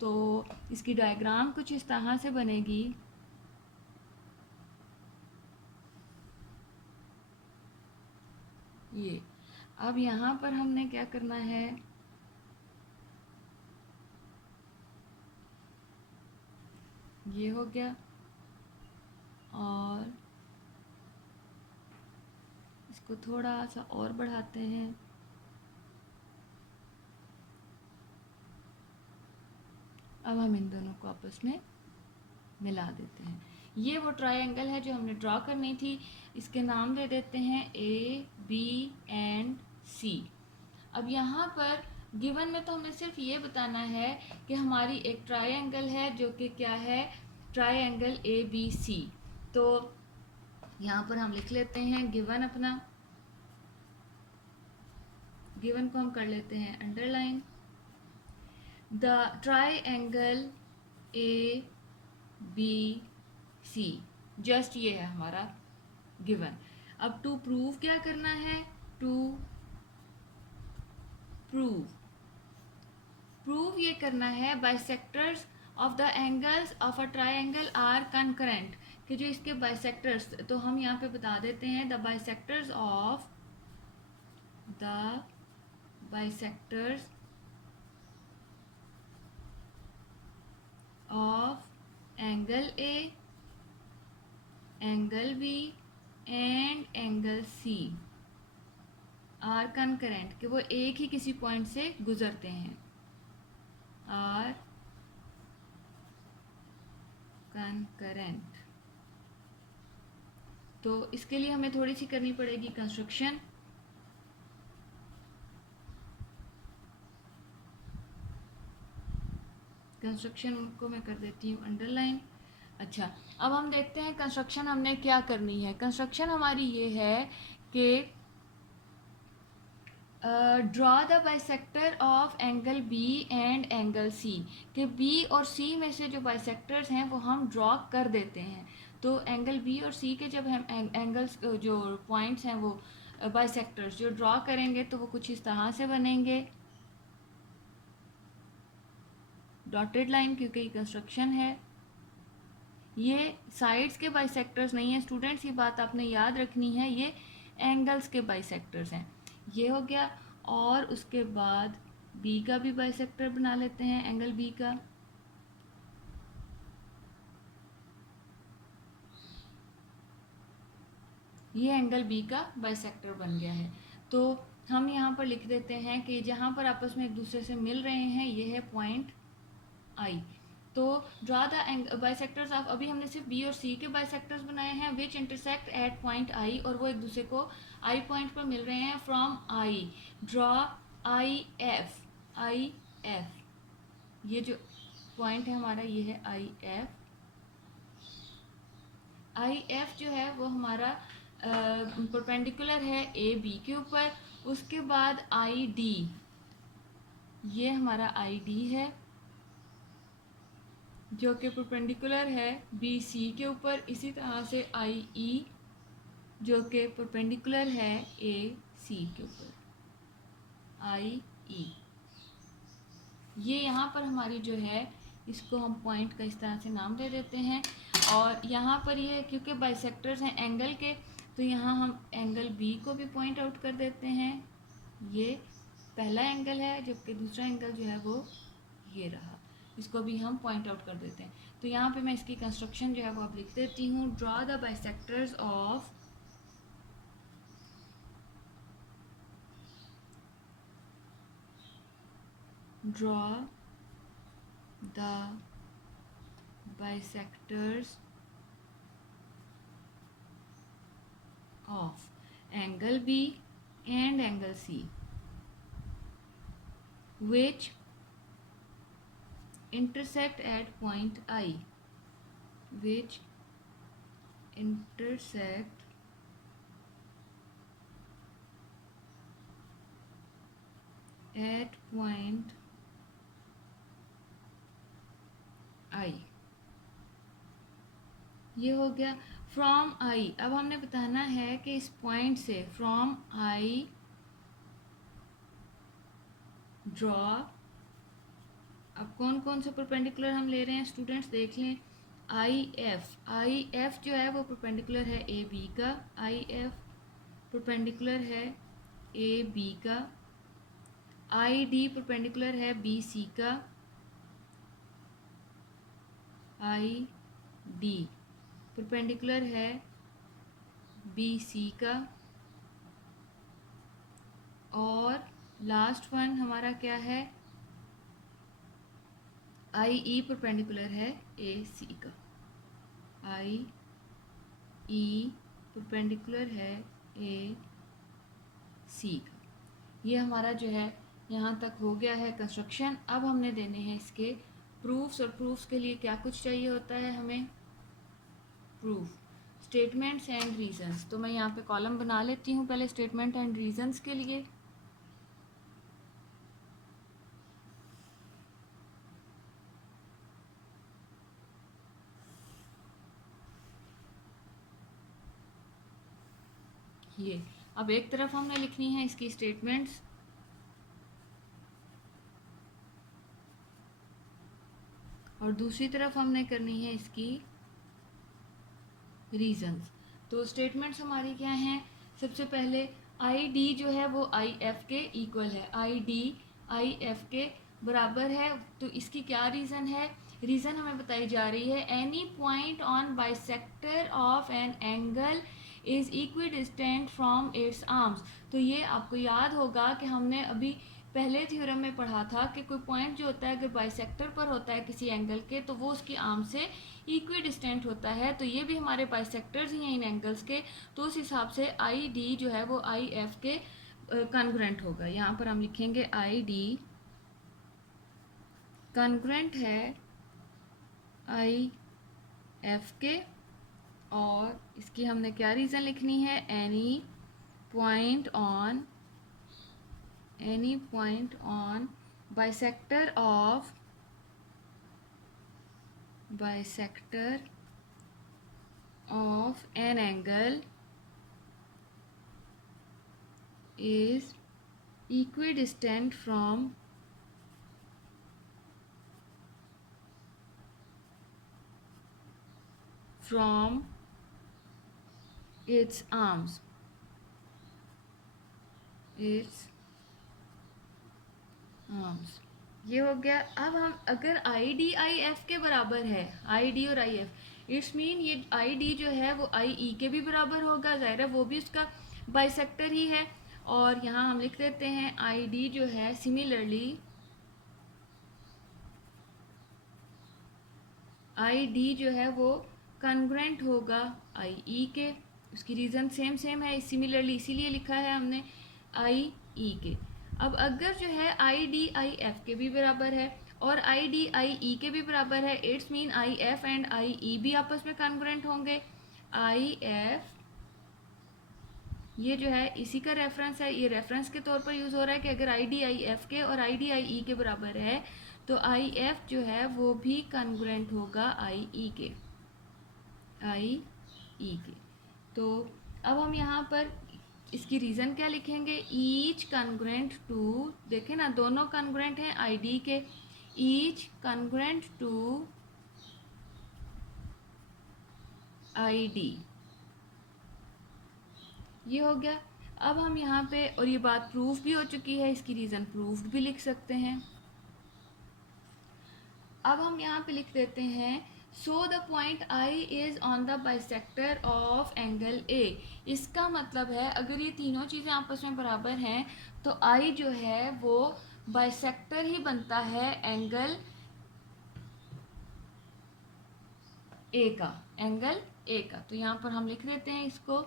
तो इसकी डायग्राम कुछ इस तरह से बनेगी. ये अब यहाँ पर हमने क्या करना है, ये हो गया, और इसको थोड़ा सा और बढ़ाते हैं. अब हम इन दोनों को आपस में मिला देते हैं. ये वो ट्रायंगल है जो हमने ड्रॉ करनी थी. इसके नाम दे देते हैं ए, बी एंड सी. अब यहाँ पर गिवन में तो हमें सिर्फ ये बताना है कि हमारी एक ट्रायंगल है जो कि क्या है, ट्रायंगल ए बी सी. तो यहाँ पर हम लिख लेते हैं गिवन. अपना गिवन को हम कर लेते हैं underline. The triangle A B C, just ये है हमारा गिवन. अब टू प्रूव क्या करना है, टू प्रूव ये करना है bisectors of the angles of a triangle are concurrent, कि जो इसके बाइसेक्टर्स, तो हम यहाँ पे बता देते हैं the bisectors of angle A, angle B and angle C are concurrent, कि वो एक ही किसी पॉइंट से गुजरते हैं, आर कनकरेंट. तो इसके लिए हमें थोड़ी सी करनी पड़ेगी कंस्ट्रक्शन. कंस्ट्रक्शन को मैं कर देती हूँ अंडरलाइन. अच्छा, अब हम देखते हैं कंस्ट्रक्शन हमने क्या करनी है. कंस्ट्रक्शन हमारी ये है कि draw the bisector of angle B and angle C, कि बी और सी में से जो बाइसेक्टर्स हैं वो हम ड्रॉ कर देते हैं. तो एंगल बी और सी के जब हम एंगल्स जो पॉइंट्स हैं वो बाइसेक्टर्स जो ड्रॉ करेंगे तो वो कुछ इस तरह से बनेंगे, डॉटेड लाइन, क्योंकि ये कंस्ट्रक्शन है. ये साइड्स के बाइसेक्टर्स नहीं है स्टूडेंट्स, ये बात आपने याद रखनी है, ये एंगल्स के बाइसेक्टर्स हैं. ये हो गया. और उसके बाद बी का भी बाइसेक्टर बना लेते हैं, एंगल बी का. ये एंगल बी का बाइसेक्टर बन गया है. तो हम यहाँ पर लिख देते हैं कि जहाँ पर आपस में एक दूसरे से मिल रहे हैं ये है पॉइंट आई. तो ड्रा द बाइसेक्टर्स ऑफ, अभी हमने सिर्फ बी और सी के बाइसेक्टर्स बनाए हैं, विच इंटरसेक्ट एट पॉइंट आई, और वो एक दूसरे को आई पॉइंट पर मिल रहे हैं from I. Draw I F, I F, ये जो पॉइंट है हमारा ये है आई एफ। आई एफ जो है वो हमारा परपेंडिकुलर है ए बी के ऊपर। उसके बाद आई डी, ये हमारा आई डी है जो कि परपेंडिकुलर है बी सी के ऊपर। इसी तरह से आई ई जो कि परपेंडिकुलर है ए सी के ऊपर, आई ई। ये यहाँ पर हमारी जो है इसको हम पॉइंट का इस तरह से नाम दे देते हैं। और यहाँ पर ये क्योंकि बाइसेक्टर्स हैं एंगल के, तो यहाँ हम एंगल बी को भी पॉइंट आउट कर देते हैं। ये पहला एंगल है, जबकि दूसरा एंगल जो है वो ये रहा, इसको भी हम पॉइंट आउट कर देते हैं। तो यहाँ पे मैं इसकी कंस्ट्रक्शन जो है वो अब लिख देती हूँ। Draw the bisectors of draw the bisectors of angle B and angle C which intersect at point I, which intersect at point आई। ये हो गया फ्रॉम आई। अब हमने बताना है कि इस पॉइंट से फ्रॉम आई ड्रॉ, अब कौन कौन से परपेंडिकुलर हम ले रहे हैं स्टूडेंट्स देख लें। आई एफ, आई एफ जो है वो परपेंडिकुलर है ए बी का, आई एफ परपेंडिकुलर है ए बी का। आई डी परपेंडिकुलर है बी सी का, आई डी परपेंडिकुलर है बी सी का। और लास्ट वन हमारा क्या है, आई ई परपेंडिकुलर है ए सी का, आई ई परपेंडिकुलर है ए सी का। ये हमारा जो है यहाँ तक हो गया है कंस्ट्रक्शन। अब हमने देने हैं इसके प्रूफ्स, और प्रूफ्स के लिए क्या कुछ चाहिए होता है हमें, प्रूफ, स्टेटमेंट्स एंड रीजंस। तो मैं यहाँ पे कॉलम बना लेती हूँ पहले स्टेटमेंट एंड रीजंस के लिए। ये अब एक तरफ हमने लिखनी है इसकी स्टेटमेंट्स, और दूसरी तरफ हमने करनी है इसकी रीजंस। तो स्टेटमेंट्स हमारी क्या हैं, सबसे पहले आई डी जो है वो आई एफ के इक्वल है, आई डी आई एफ के बराबर है। तो इसकी क्या रीज़न है, रीज़न हमें बताई जा रही है any point on bisector of an angle is equi distant from its arms. तो ये आपको याद होगा कि हमने अभी पहले थ्योरम में पढ़ा था कि कोई पॉइंट जो होता है अगर बाइसेक्टर पर होता है किसी एंगल के, तो वो उसकी आर्म से इक्वी डिस्टेंट होता है। तो ये भी हमारे बाइसेक्टर्स ही हैं इन एंगल्स के, तो उस हिसाब से आई डी जो है वो आई एफ के कॉन्ग्रुएंट होगा। यहाँ पर हम लिखेंगे आई डी कॉन्ग्रुएंट है आई एफ के, और इसकी हमने क्या रीज़न लिखनी है, any point on bisector of an angle is equidistant from its arms, ये हो गया। अब हम अगर आई डी आई एफ के बराबर है, आई डी और आई एफ, इट्स मीन ये आई डी जो है वो आई ई के भी बराबर होगा, ज़ाहिर है वो भी उसका बाइसेक्टर ही है। और यहाँ हम लिख देते हैं आई डी जो है सिमिलरली आई डी जो है वो कॉन्ग्रुएंट होगा आई ई के। उसकी रीज़न सेम है, सिमिलरली इसीलिए लिखा है हमने आई ई के। अब अगर जो है आई डी आई एफ के भी बराबर है और आई डी आई ई के भी बराबर है, it's mean I F and I E भी आपस में कॉन्ग्रुएंट होंगे। आई एफ ये जो है इसी का रेफरेंस है, ये रेफरेंस के तौर पर यूज़ हो रहा है कि अगर आई डी आई एफ के और आई डी आई ई के बराबर है तो आई एफ जो है वो भी कॉन्ग्रुएंट होगा आई ई के। तो अब हम यहाँ पर इसकी रीज़न क्या लिखेंगे, ईच कॉन्ग्रुएंट टू, देखें ना दोनों कॉन्ग्रुएंट हैं आई डी के, each congruent to I D, ये हो गया। अब हम यहाँ पे, और ये बात प्रूफ भी हो चुकी है, इसकी रीज़न प्रूफ्ड भी लिख सकते हैं। अब हम यहाँ पे लिख देते हैं so the point I is on the bisector of angle ए। इसका मतलब है अगर ये तीनों चीज़ें आपस में बराबर हैं तो आई जो है वो बाइसेक्टर ही बनता है एंगल ए का, एंगल ए का। तो यहाँ पर हम लिख देते हैं इसको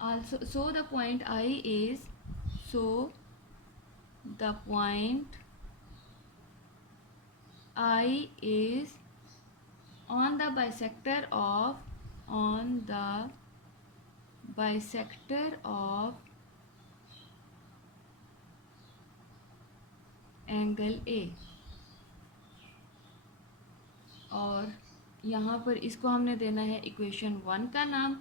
also, so the point I is, so the point I is on the bisector of angle A. और यहाँ पर इसको हमने देना है इक्वेशन 1 का नाम,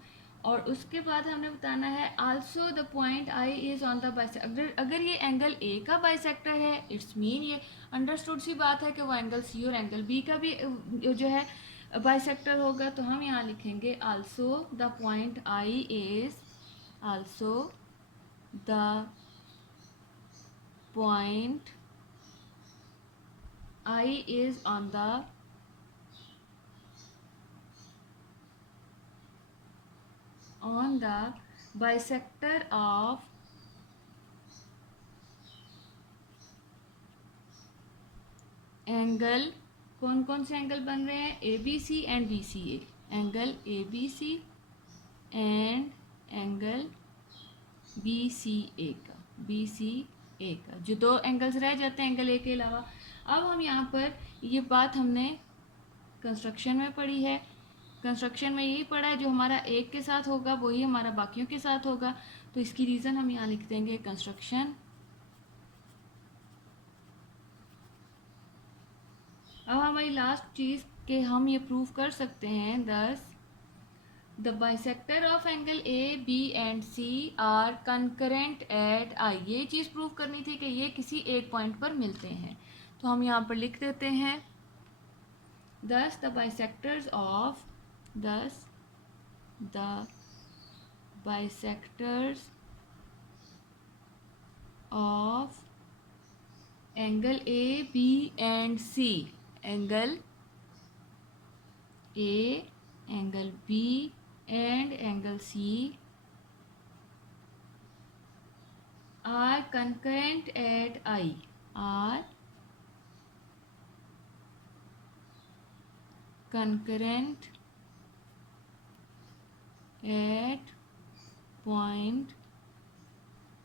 और उसके बाद हमने बताना है also the point I is on the bisector. अगर ये एंगल ए का बाइसेक्टर है इट्स मीन ये अंडरस्टूड सी बात है कि वो एंगल सी और एंगल बी का भी जो है बाइसेक्टर होगा। तो हम यहाँ लिखेंगे also the point I is, also the point I is on the bisector of angle, कौन कौन से एंगल बन रहे हैं, A B C and B C A, angle A B C and angle B C A का, B C A का, जो दो एंगल्स रह जाते हैं एंगल ए के अलावा। अब हम यहाँ पर ये बात हमने कंस्ट्रक्शन में पढ़ी है, कंस्ट्रक्शन में यही पढ़ा है जो हमारा एक के साथ होगा वही हमारा बाकियों के साथ होगा। तो इसकी रीज़न हम यहाँ लिख देंगे कंस्ट्रक्शन। अब हमारी लास्ट चीज़ कि हम ये प्रूव कर सकते हैं thus the bisector of angle A B and C are concurrent at I. ये चीज़ प्रूव करनी थी कि ये किसी एक पॉइंट पर मिलते हैं। तो हम यहाँ पर लिख देते हैं thus the bisectors of, thus the bisectors of angle A, B and C, angle A, angle B and angle C are concurrent at I, are concurrent at point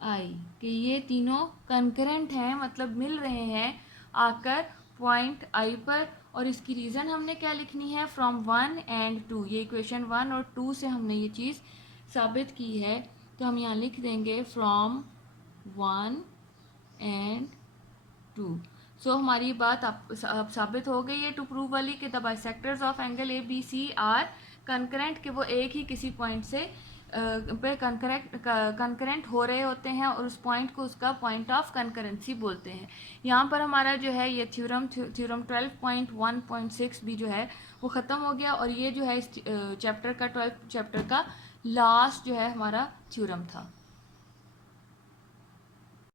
I, कि ये तीनों कंकरेंट हैं, मतलब मिल रहे हैं आकर पॉइंट आई पर। और इसकी रीज़न हमने क्या लिखनी है, फ्रॉम 1 एंड 2। ये इक्वेशन 1 और 2 से हमने ये चीज़ साबित की है। तो हम यहाँ लिख देंगे फ्रॉम 1 एंड 2। सो हमारी ये बात अब साबित हो गई है टू प्रूव वाली कि the bisectors of angle A B C are concurrent, कि वो एक ही किसी पॉइंट से पे कंकरेंट हो रहे होते हैं और उस पॉइंट को उसका पॉइंट ऑफ कंकरेंसी बोलते हैं। यहाँ पर हमारा जो है ये थ्योरम 12.1.6 भी जो है वो ख़त्म हो गया, और ये जो है इस चैप्टर का 12th चैप्टर का लास्ट जो है हमारा थ्योरम था।